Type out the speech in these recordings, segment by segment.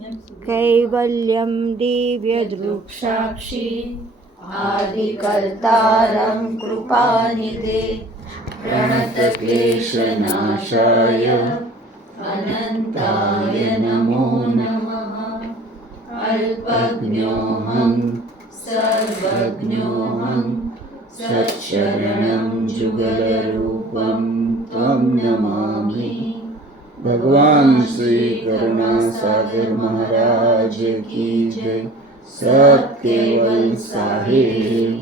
कैवल्यं दिव्यदृक्साक्षी आदिकर्तारं कृपानिधे प्रणतक्लेशनाशाय अनन्ताय नमो नमः। अल्पज्ञोऽहं सर्वज्ञोऽहं सच्चरणं जुगलरूपं त्वं नमामि। भगवान श्री करुणा सागर महाराज की जय। सत्केवल साहेब।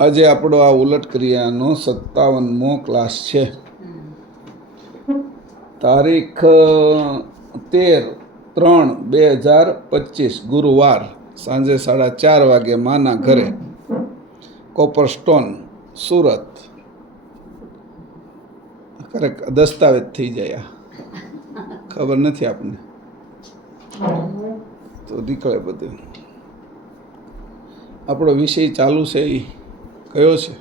આજે આપણો આ ઉલટ ક્રિયાનો 57મો ક્લાસ છે। તારીખ 13/3/2025 ગુરુવાર સાંજે 4:30 વાગે માના ઘરે, કોપર સ્ટોન, સુરત। કરેક દસ્તાવેજ થઈ જાય, ખબર નથી આપને તો નીકળે બધું। આપણો વિષય ચાલુ છે એ કયો છે?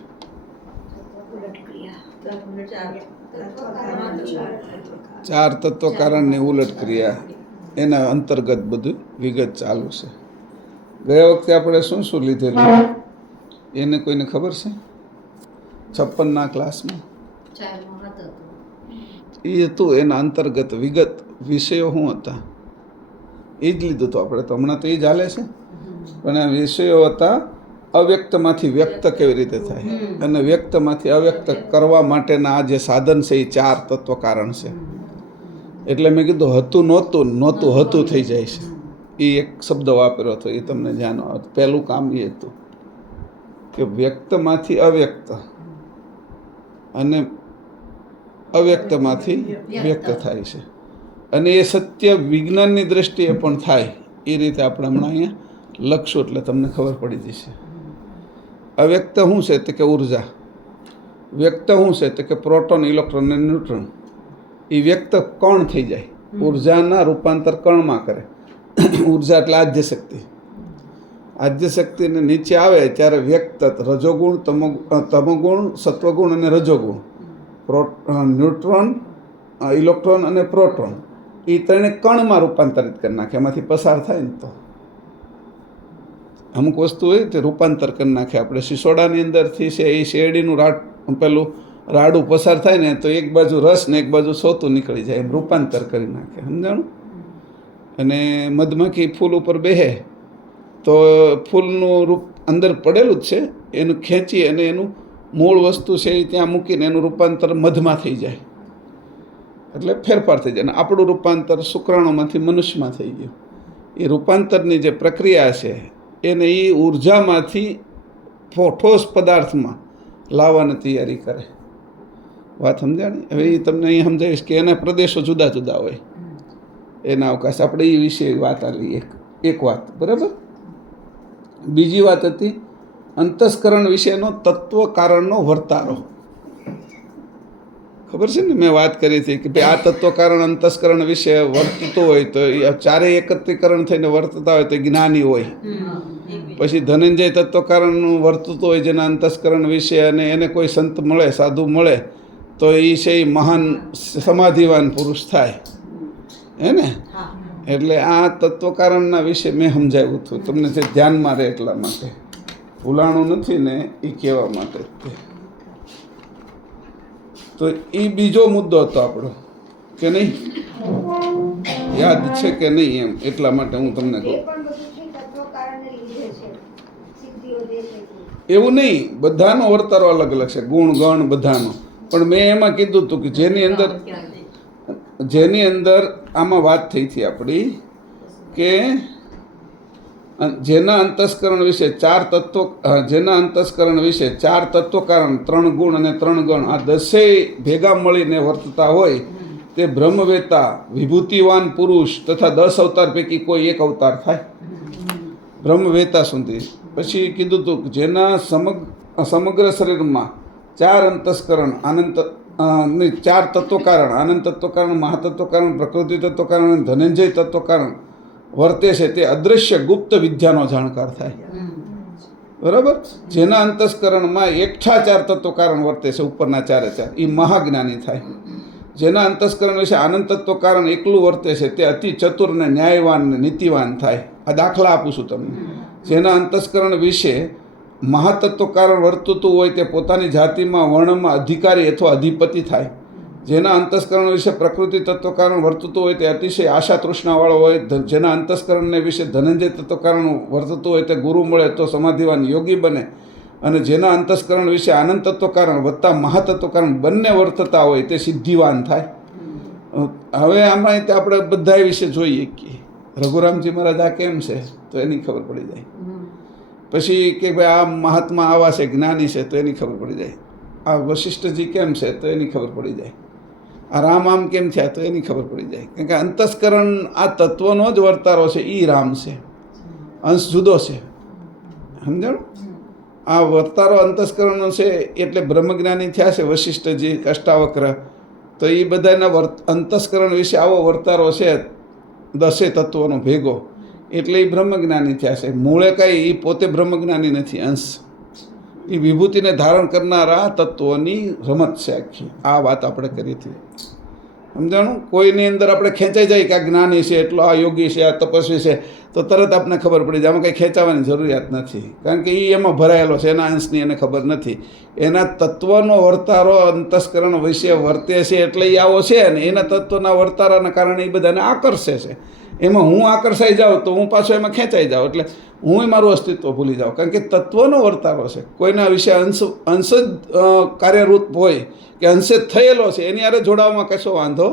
ચાર તત્વ કારણની ઉલટ ક્રિયા, એના અંતર્ગત બધું વિગત ચાલુ છે। ગયા વખતે આપણે શું શું લીધેલું એને કોઈને ખબર છે? 56ના ક્લાસમાં એ હતું, એના અંતર્ગત વિગત વિષયો શું હતા એ જ લીધું હતું આપણે તો। હમણાં તો એ જ હાલે છે, પણ આ વિષયો હતા અવ્યક્તમાંથી વ્યક્ત કેવી રીતે થાય અને વ્યક્તમાંથી અવ્યક્ત કરવા માટેના આ જે સાધન છે એ ચાર તત્વ કારણ છે। એટલે મેં કીધું હતું નહોતું, નહોતું હતું થઈ જાય છે, એ એક શબ્દ વાપર્યો હતો, એ તમને જાણો। પહેલું કામ એ હતું કે વ્યક્તમાંથી અવ્યક્ત અને અવ્યક્તમાંથી વ્યક્ત થાય છે, અને એ સત્ય વિજ્ઞાનની દ્રષ્ટિએ પણ થાય એ રીતે આપણે હમણાં અહીંયા લખશું એટલે તમને ખબર પડી જશે। અવ્યક્ત શું છે તો કે ઉર્જા, વ્યક્ત શું છે તો કે પ્રોટોન, ઇલેક્ટ્રોન અને ન્યુટ્રોન। એ વ્યક્ત કણ થઈ જાય, ઉર્જાના રૂપાંતર કણમાં કરે। ઉર્જા એટલે આદ્ય શક્તિ, આદ્ય શક્તિને નીચે આવે ત્યારે વ્યક્ત રજોગુણ, તમોગુણ, સત્વગુણ અને રજોગુણ, ન્યુટ્રોન, ઇલેક્ટ્રોન અને પ્રોટોન, એ ત્રણે કણમાં રૂપાંતરિત કરી નાખે। એમાંથી પસાર થાય ને તો અમુક વસ્તુ હોય તે રૂપાંતર કરી નાખે। આપણે સિસોડાની અંદરથી છે એ શેરડીનું પેલું રાડું પસાર થાય ને તો એક બાજુ રસ ને એક બાજુ સોતું નીકળી જાય, એમ રૂપાંતર કરી નાખે, સમજાણું? અને મધમાખી ફૂલ ઉપર બેહે તો ફૂલનું રૂપ અંદર પડેલું જ છે, એનું ખેંચી અને એનું મૂળ વસ્તુ છે એ ત્યાં મૂકીને એનું રૂપાંતર મધમાં થઈ જાય, એટલે ફેરફાર થઈ જાય। અને આપણું રૂપાંતર શુક્રાણુમાંથી મનુષ્યમાં થઈ ગયું। એ રૂપાંતરની જે પ્રક્રિયા છે એને એ ઉર્જામાંથી ઠોસ પદાર્થમાં લાવવાની તૈયારી કરે। વાત સમજાણી? હવે એ તમને અહીં સમજાવીશ કે એના પ્રદેશો જુદા જુદા હોય, એના અવકાશ। આપણે એ વિશે વાત આલી એક વાત, બરાબર? બીજી વાત હતી અંતસ્કરણ વિશેનો તત્વ કારણનો વર્તારો। ખબર છે ને, મેં વાત કરી હતી કે ભાઈ આ તત્વ કારણ અંતસ્કરણ વિશે વર્તતો હોય તો ચારેય એકત્રીકરણ થઈને વર્તતા હોય તો જ્ઞાની હોય। પછી ધનંજય તત્વ કારણનું વર્તતું હોય જેના અંતસ્કરણ વિશે, અને એને કોઈ સંત મળે, સાધુ મળે તો એ છે એ મહાન સમાધિવાન પુરુષ થાય, હે ને? એટલે આ તત્વ કારણના વિશે મેં સમજાવ્યું હતું તમને, જે ધ્યાનમાં રહે એટલા માટે, ભૂલાણું નથી ને એ કહેવા માટે જ તે। તો એ બીજો મુદ્દો હતો આપણો, કે નહીં? યાદ છે કે નહીં એમ, એટલા માટે હું તમને કહું। એવું નહીં, બધાનો વર્તારો અલગ અલગ છે, ગુણ ગણ બધાનો, પણ મેં એમાં કીધું હતું કે જેની અંદર આમાં વાત થઈ હતી આપણી કે જેના અંતસ્કરણ વિશે ચાર તત્વ કારણ, 3 ગુણ અને 3 ગણ, આ 10 ભેગા મળીને વર્તતા હોય તે બ્રહ્મવેતા વિભૂતિવાન પુરુષ તથા 10 અવતાર પૈકી કોઈ એક અવતાર થાય, બ્રહ્મવેતા સુધી। પછી કીધું હતું જેના સમગ્ર શરીરમાં 4 અંતસ્કરણ, ચાર તત્વ કારણ, આનંદ તત્વ કારણ, મહાતત્વ કારણ, પ્રકૃતિ તત્વ કારણ અને ધનંજય તત્વ કારણ વર્તે છે તે અદૃશ્ય ગુપ્ત વિદ્યાનો જાણકાર થાય, બરાબર? જેના અંતસ્કરણમાં એકઠા 4 તત્વ કારણ વર્તે છે, ઉપરના 4 એ મહાજ્ઞાની થાય। જેના અંતસ્કરણ વિશે આનંદ તત્વ કારણ એકલું વર્તે છે તે અતિ ચતુર ને ન્યાયવાન ને નીતિવાન થાય. આ દાખલા આપું છું તમને. જેના અંતસ્કરણ વિશે મહાતત્વ કારણ વર્તતું હોય તે પોતાની જાતિમાં વર્ણમાં અધિકારી અથવા અધિપતિ થાય. જેના અંતસ્કરણ વિશે પ્રકૃતિ તત્વ કારણ વર્તતું હોય તે અતિશય આશા તૃષ્ણાવાળો હોય. જેના અંતસ્કરણને વિશે ધનંજય તત્વ કારણ વર્તતું હોય તે ગુરુ મળે તો સમાધિવાન યોગી બને. અને જેના અંતસ્કરણ વિશે આનંદ તત્વ કારણ વત્તા મહાતત્વ કારણ બંને વર્તતા હોય તે સિદ્ધિવાન થાય. હવે આમાં આપણે બધા વિશે જોઈએ કે રઘુરામજી મહારાજ આ કેમ છે તો એની ખબર પડી જાય. પછી કે ભાઈ આ મહાત્મા આવા છે, જ્ઞાની છે તો એની ખબર પડી જાય. આ વશિષ્ઠજી કેમ છે તો એની ખબર પડી જાય. આ રામ આમ કેમ થયા તો એની ખબર પડી જાય. કારણ કે અંતસ્કરણ આ તત્વનો જ વર્તારો છે, એ રામ છે, અંશ જુદો છે. સમજાણું? આ વર્તારો અંતસ્કરણનો છે એટલે બ્રહ્મજ્ઞાની થયા છે વશિષ્ઠજી, અષ્ટાવક્ર. તો એ બધાના અંતસ્કરણ વિશે આવો વર્તારો છે 10 તત્વોનો ભેગો, એટલે એ બ્રહ્મજ્ઞાની થયા છે. મૂળે કાંઈ એ પોતે બ્રહ્મજ્ઞાની નથી, અંશ. એ વિભૂતિને ધારણ કરનારા તત્વોની રમત છે આખી. આ વાત આપણે કરી હતી. સમજાણું? કોઈની અંદર આપણે ખેંચાઈ જાય કે આ જ્ઞાની છે, એટલો આ યોગી છે, આ તપસ્વી છે, તો તરત આપણને ખબર પડી જાય. આમાં કંઈ ખેંચાવાની જરૂરિયાત નથી, કારણ કે એ એમાં ભરાયેલો છે, એના અંશની એને ખબર નથી. એના તત્વનો વર્તારો અંતસ્કરણ વિશે વર્તે છે એટલે એ આવો છે, ને એના તત્વના વર્તારાના કારણે એ બધાને આકર્ષે છે. એમાં હું આકર્ષાઈ જાઉં તો હું પાછો એમાં ખેંચાઈ જાઉં, એટલે હું મારું અસ્તિત્વ ભૂલી જાઉં. કારણ કે તત્વનો વર્તારો છે, કોઈના વિશે અંશ જ કાર્યરૂપ હોય કે અંશે જ થયેલો છે, એની હારે જોડાવામાં કશો વાંધો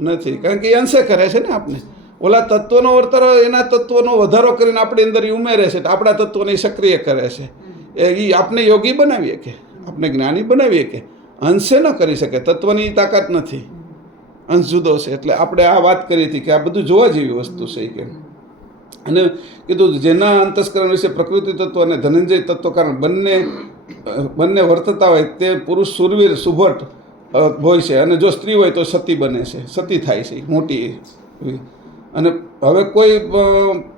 નથી, કારણ કે એ અંશે કરે છે ને આપણે. ઓલા તત્વનો વર્તારો એના તત્વનો વધારો કરીને આપણી અંદર એ ઉમેરે છે, આપણા તત્વને સક્રિય કરે છે. એ આપણે યોગી બનાવીએ કે આપણે જ્ઞાની બનાવીએ કે અંશે ન કરી શકે. તત્વની તાકાત નથી, અંશ જુદો છે. એટલે આપણે આ વાત કરી હતી કે આ બધું જોવા જેવી વસ્તુ છે કે. અને કીધું જેના અંતસ્કરણ વિશે પ્રકૃતિ તત્વ અને ધનંજય તત્વ કારણ બંને વર્તતા હોય તે પુરુષ સુરવીર સુભટ હોય છે. અને જો સ્ત્રી હોય તો સતી બને છે, સતી થાય છે મોટી. અને હવે કોઈ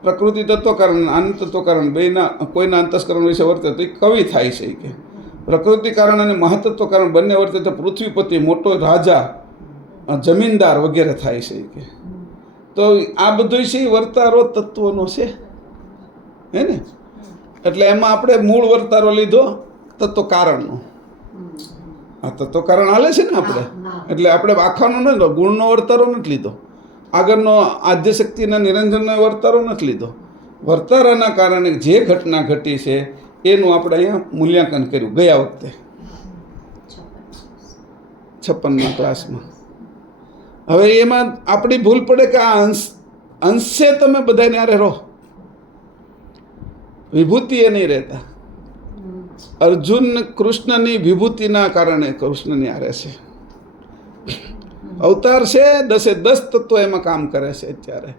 પ્રકૃતિ તત્વ કારણ આનંદ તત્વ કારણ બેના કોઈના અંતસ્કરણ વિશે વર્તે તો એ કવિ થાય છે કે. પ્રકૃતિ કારણ અને મહાતત્વ કારણ બંને વર્તે તો પૃથ્વીપતિ, મોટો રાજા, જમીનદાર વગેરે થાય છે કે. તો આ બધું છે વર્તારો તત્વનો છે, હે ને? એટલે એમાં આપણે મૂળ વર્તારો લીધો તત્વ કારણનો. આ તત્વ કારણ હાલે છે ને આપણે, એટલે આપણે આખાનો ન લીધો, ગુણનો વર્તારો નથી લીધો, આગળનો આદ્યશક્તિના નિરંજનનો વર્તારો નથી લીધો. વર્તારાના કારણે જે ઘટના ઘટી છે એનું આપણે અહીંયા મૂલ્યાંકન કર્યું ગયા વખતે 56મા ક્લાસમાં. હવે એમાં આપણી ભૂલ પડે કે આ અંશે તમે બધાને હારે રહો, વિભૂતિ એ નહીં રહેતા. અર્જુન કૃષ્ણની વિભૂતિના કારણે કૃષ્ણની હારે છે. અવતાર છે, 10 તત્વો એમાં કામ કરે છે અત્યારે.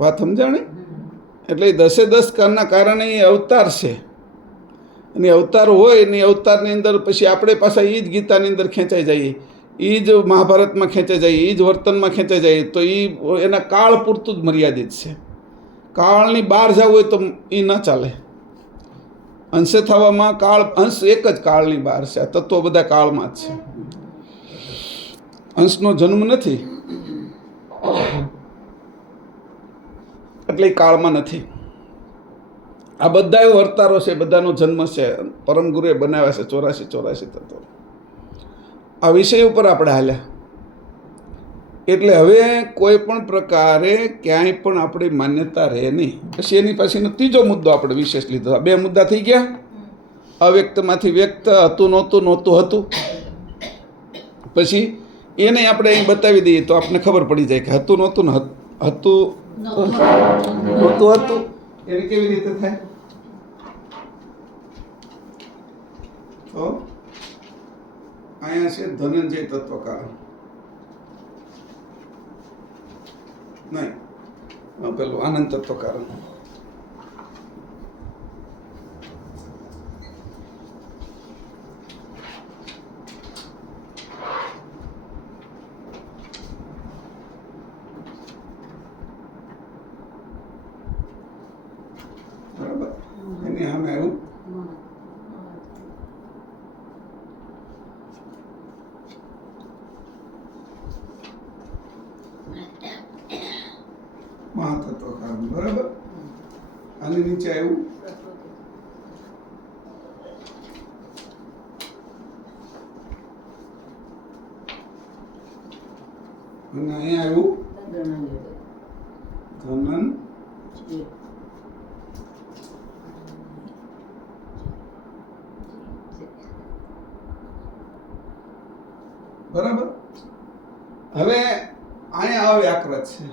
વાત સમજાણી? એટલે 10 કારના કારણે એ અવતાર છે. અને અવતાર હોય ને અવતારની અંદર પછી આપણે પાછા એ જ ગીતાની અંદર ખેંચાઈ જઈએ, એ જ મહાભારતમાં ખેંચાઈ જાય, એ જ વર્તનમાં ખેંચાઈ જાય, તો એ એના કાળ પૂરતું જ મર્યાદિત છે. કાળની બહાર જવું હોય તો એ ન ચાલે. અંશે થવામાં કાળ, અંશ એક જ કાળની બહાર છે. આ તત્વો બધા કાળમાં જ છે. અંશનો જન્મ નથી એટલે એ કાળમાં નથી. આ બધા વર્તારો છે, બધાનો જન્મ છે, પરમ ગુરુએ બનાવ્યા છે 84 તત્વો. આ વિષય ઉપર આપણે હાલ્યા. એટલે હવે કોઈ પણ પ્રકારે ક્યાંય પણ આપણી માન્યતા રહે નહીં. પછી એની પાછળનો ત્રીજો મુદ્દો આપણે વિશેષ લીધો. 2 મુદ્દા થઈ ગયા. અવ્યક્તમાંથી વ્યક્ત, હતું નહોતું, નહોતું હતું. પછી એને આપણે અહીં બતાવી દઈએ તો આપણને ખબર પડી જાય કે હતું નહોતું ને હતું નહોતું હતું. એને કેવી રીતે થાય? તો અહીંયા છે ધનંજય તત્વ કારણ, નહીં પેલું આનંદ તત્વ કારણ. બરાબર? એની સામે આવ્યું મહાતત્વ કાર્બન. બરાબર. આની નીચે આવ્યું અને અહીંયા આવ્યું ધનન બરાબર. હવે અહીંયા અવ્યાકૃત છે.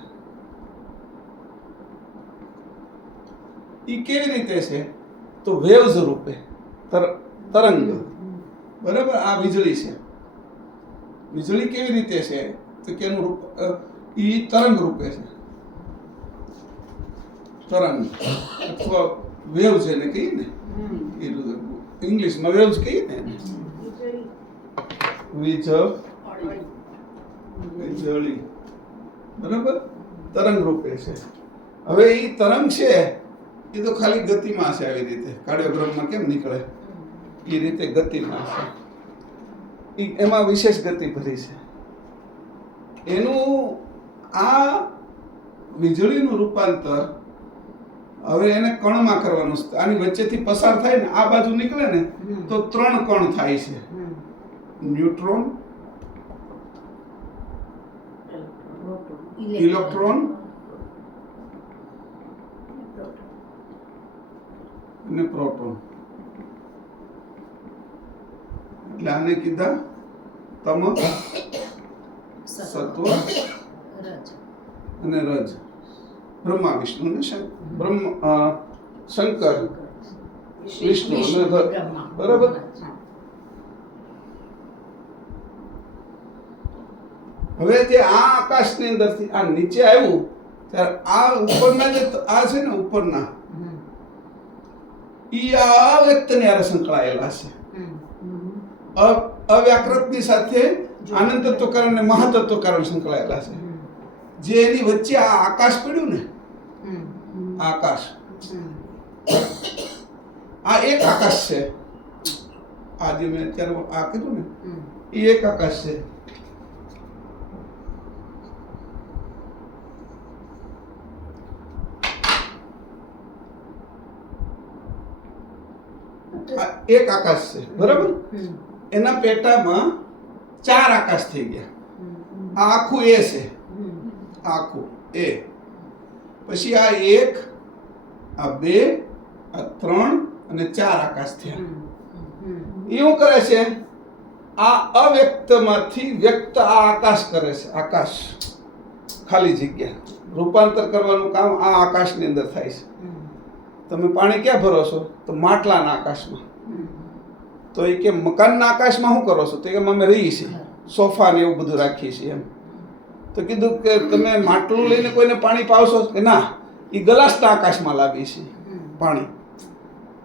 એ કેવી રીતે છે તો વેવ્સ રૂપે, તરંગ. બરાબર. આ વીજળી છે. વીજળી કેવી રીતે છે તો કે એનું રૂપ ઈ તરંગ રૂપે છે. તરંગ અથવા વેવ છે ને કહીએ ને, ઇંગ્લિશમાં વેવ્સ કહીએ ને. વીજળી. બરાબર. તરંગ રૂપે છે. હવે એ તરંગ છે એ તો ખાલી ગતિમાં છે. આવી રીતે કાર્ડિયોગ્રામમાં કેમ નીકળે એ રીતે ગતિમાં છે. એમાં વિશેષ ગતિ ભરી છે. એનું આ વીજળીનું રૂપાંતર હવે એને કણમાં કરવાનું છે. આની વચ્ચેથી પસાર થાય ને, આ બાજુ નીકળે ને તો 3 કણ થાય છે. ન્યુટ્રોન, ઇલેક્ટ્રોન અને પ્રોટોન. એટલે આને કીધા તમ, સત્વ અને રજ. બ્રહ્મા વિષ્ણુ ને શંકર વિષ્ણુ અને બરાબર. હવે જે આ આકાશની અંદરથી આ નીચે આવ્યું ત્યારે આ ઉપરના જે આ છે ને ઉપરના ઈ આ વ્યક્તની હારે સંકળાયેલા છે. અવ્યાકૃતની સાથે આનંદ તત્વકારણ અને મહાતત્વકારણ સંકળાયેલા છે. જે એની વચ્ચે આ આકાશ પડ્યું ને, આકાશ, આ એક આકાશ છે. આ જે મેં અત્યારે આ કીધું ને એ એક આકાશ છે. એક આકાશ છે. બરાબર. એના પેટામાં 4 આકાશ થઈ ગયા. આ આખું એ છે. આખું એ. પછી આ 1, આ 2, આ 3 અને 4 આકાશ થયા. એવું કરે છે આ અવ્યક્તમાંથી વ્યક્ત આ આકાશ કરે છે. આકાશ ખાલી જગ્યા રૂપાંતર કરવાનું કામ આ આકાશની અંદર થાય છે. તમે પાણી ક્યાં ભરો છો તો માટલાના આકાશમાં. તો એ કે મકાનના આકાશમાં શું કરો છો તો કે અમે રહીએ છીએ, સોફા ને એવું બધું રાખીએ છીએ એમ. તો કીધું કે તમે માટલું લઈને કોઈને પાણી પાવશો કે ના, એ ગ્લાસના આકાશમાં લાવીએ છીએ પાણી.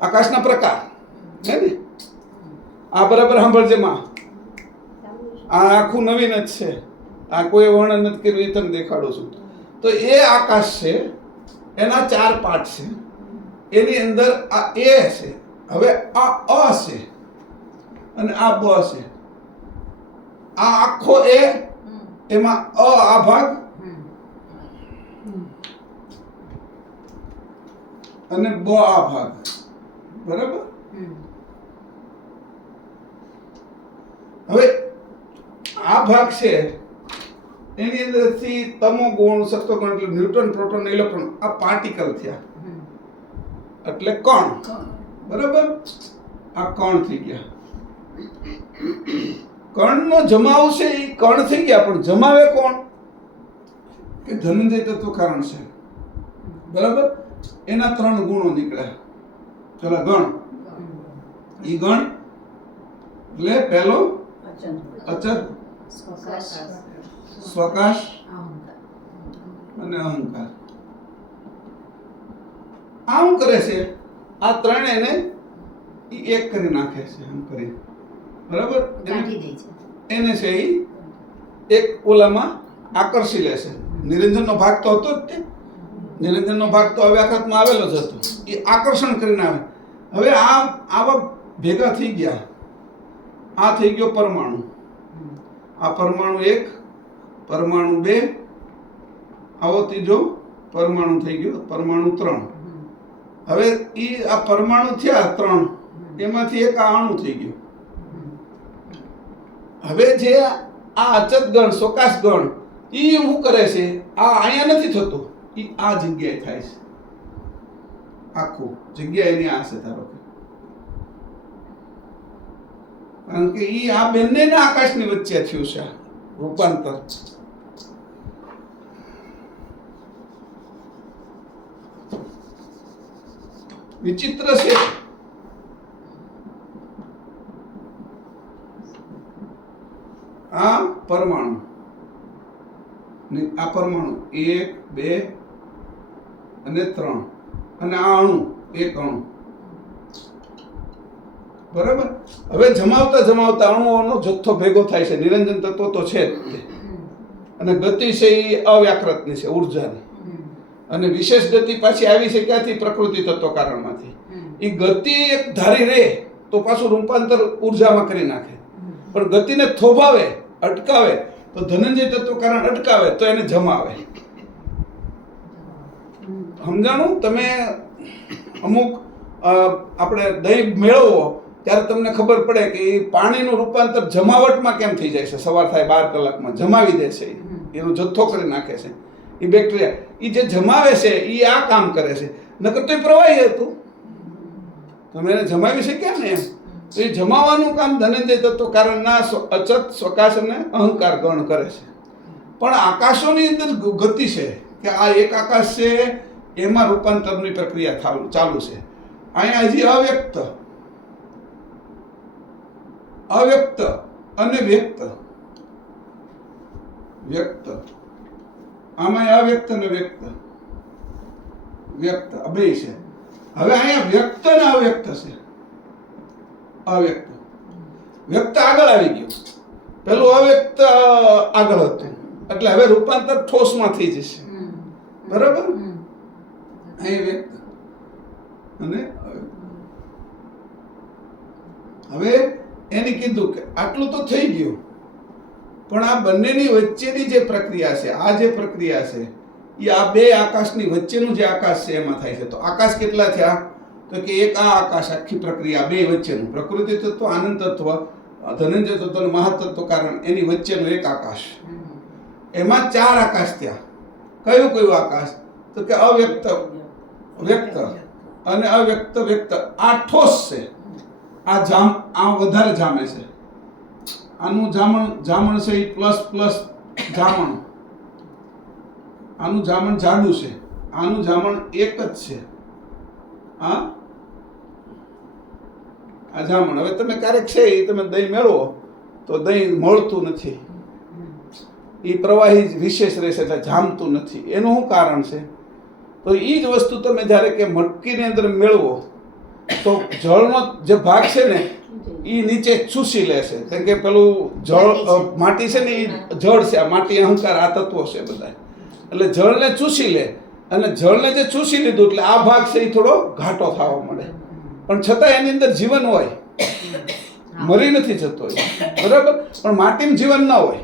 આકાશના પ્રકાર છે ને. આ બરાબર સાંભળજે માં, આ આખું નવીન જ છે. આ કોઈ વર્ણન નથી કર્યું, એ તમને દેખાડું છું. તો એ આકાશ છે, એના 4 પાર્ટ છે. એની અંદર આ એ છે. હવે આ અ છે અને આ બ છે. આ આખો એ, એમાં આ ભાગ અને બ આ ભાગ. બરાબર. હવે આ ભાગ છે એની અંદરથી તમો ગુણ, સત્વ ગુણ એટલે ન્યુટ્રોન, પ્રોટોન, ઇલેક્ટ્રોન આ પાર્ટિકલ થયા એટલે કણ. બરાબર. આ કણ થઈ ગયા. કણનો જમાવ છે એ કણ થઈ ગયા, પણ જમાવે કોણ કે ધનંજય તત્વ કારણ છે. બરાબર. એના 3 ગુણો નીકળ્યા. ચલો ગણ. ઈ ગણ એટલે પહેલો અચર, સ્વકાશ અને અહંકાર. આમ કરે છે. આ 3 એને એક કરી નાખે છે એમ કરી. બરાબર. એને છે એ એક ઓલામાં આકર્ષી લે છે. નિરંજનનો ભાગ તો હતો જ તે. નિરંજનનો ભાગ તો અવ્યાકૃતમાં આવેલો જ હતો. એ આકર્ષણ કરીને આવે. હવે આવા ભેગા થઈ ગયા. આ થઈ ગયો પરમાણુ. આ પરમાણુ 1, પરમાણુ 2, આવો ત્રીજો પરમાણુ થઈ ગયો, પરમાણુ 3. હવે આ પરમાણુ થયા 3, એમાંથી એક આ અણુ થઈ ગયું. હવે જે આ અચત ગણ, શોકાશ ગણ, ઈ શું કરે છે? આ અહીંયા નથી થતું, ઈ આ જગ્યાએ થાય છે. આખું જગ્યા એની આ છે, ધારો કે, કારણ કે ઈ આ બંનેના આકાશની વચ્ચે થયું છે રૂપાંતર. વિચિત્ર છે. આ પરમાણુ ને આ પરમાણુ 1 2 અને 3, અને આ અણુ, એક અણુ, બરાબર. હવે જમાવતા જમાવતા અણુઓનો જથ્થો ભેગો થાય છે. નિરંજન તત્વ તો છે જ તે, અને ગતિ છે એ અવ્યાકૃતની છે, ઉર્જાની. અને વિશેષ ગતિ પાછી આવી છે ક્યાંથી? પ્રકૃતિ તત્વ કારણમાંથી. એ ગતિ એક ધારી રહે તો પાછું રૂપાંતર ઉર્જામાં કરી નાખે, પણ ગતિને થોભાવે, અટકાવે તો ધનંજય તત્વ કારણ અટકાવે તો એને જમાવે. સમજાણું? તમે અમુક આપણે દહીં મેળવો ત્યારે તમને ખબર પડે કે એ પાણીનું રૂપાંતર જમાવટમાં કેમ થઈ જાય છે. સવાર થાય 12 કલાકમાં જમાવી દે છે, એનો જથ્થો કરી નાખે છે. એ બેક્ટેરિયા એ જે જમાવે છે એ આ કામ કરે છે. નકર તો એ પ્રવાહી હતું, તમે એને જમાવી શક્યા ને એમ. તો એ જમાવાનું કામ ધનંજય તત્વ કારણના અચત, સ્વકાશ અને અહંકાર ગણ કરે છે. પણ આકાશોની અંદર ગતિ છે કે આ એક આકાશ છે, એમાં રૂપાંતરની પ્રક્રિયા ચાલુ છે. અહીંયા હજી અવ્યક્ત, અવ્યક્ત અને વ્યક્ત, વ્યક્ત, આમાં અવ્યક્ત અને વ્યક્ત, વ્યક્ત બે છે. હવે અહીંયા વ્યક્ત અને અવ્યક્ત છે. અવ્યક્ત, વ્યક્ત આગળ આવી ગયું, પેલું અવ્યક્ત આગળ હતું, એટલે હવે રૂપાંતર ઠોસમાં થઈ જશે, બરાબર. અહીં વ્યક્ત અને હવે એની કીધું કે આટલું તો થઈ ગયું, પણ આ બંનેની વચ્ચેની જે પ્રક્રિયા છે, આ જે પ્રક્રિયા છે એ આ બે આકાશની વચ્ચેનું જે આકાશ છે એમાં થાય છે. તો આકાશ કેટલા થયા? તો કે એક આ આકાશ, આખી પ્રક્રિયા બે વચ્ચેનું, પ્રકૃતિ તત્વ, આનંદ તત્વ, ધનંજય તત્વ અને મહાતત્વ કારણ, એની વચ્ચેનું એક આકાશ. એમાં 4 આકાશ થયા. કયું કયું આકાશ? તો કે અવ્યક્ત વ્યક્ત અને અવ્યક્ત વ્યક્ત. આ ઠોસ છે, આ વધારે જામે છે. આનું જામણ છે એ પ્લસ પ્લસ જામણ, આનું જામણ જાડું છે, આનું જામણ એક જ છે. આ જામણ. હવે તમે ક્યારેક છે એ તમે દહીં મેળવો તો દહીં મળતું નથી, એ પ્રવાહી વિશેષ રહેશે એટલે જામતું નથી. એનું શું કારણ છે? તો એ જ વસ્તુ તમે જ્યારે કે મટકીની અંદર મેળવો તો જળનો જે ભાગ છે ને એ નીચે ચૂસી લેશે, કેમ કે પેલું જળ, માટી છે ને એ જળ છે, આ માટી અહંકાર, આ તત્વો છે બધા, એટલે જળને ચૂસી લે. અને જળને જે ચૂસી લીધું એટલે આ ભાગ છે એ થોડો ઘાટો થવા મળે, પણ છતાં એની અંદર જીવન હોય, મરી નથી જતો, બરાબર. પણ માટીમાં જીવન ના હોય,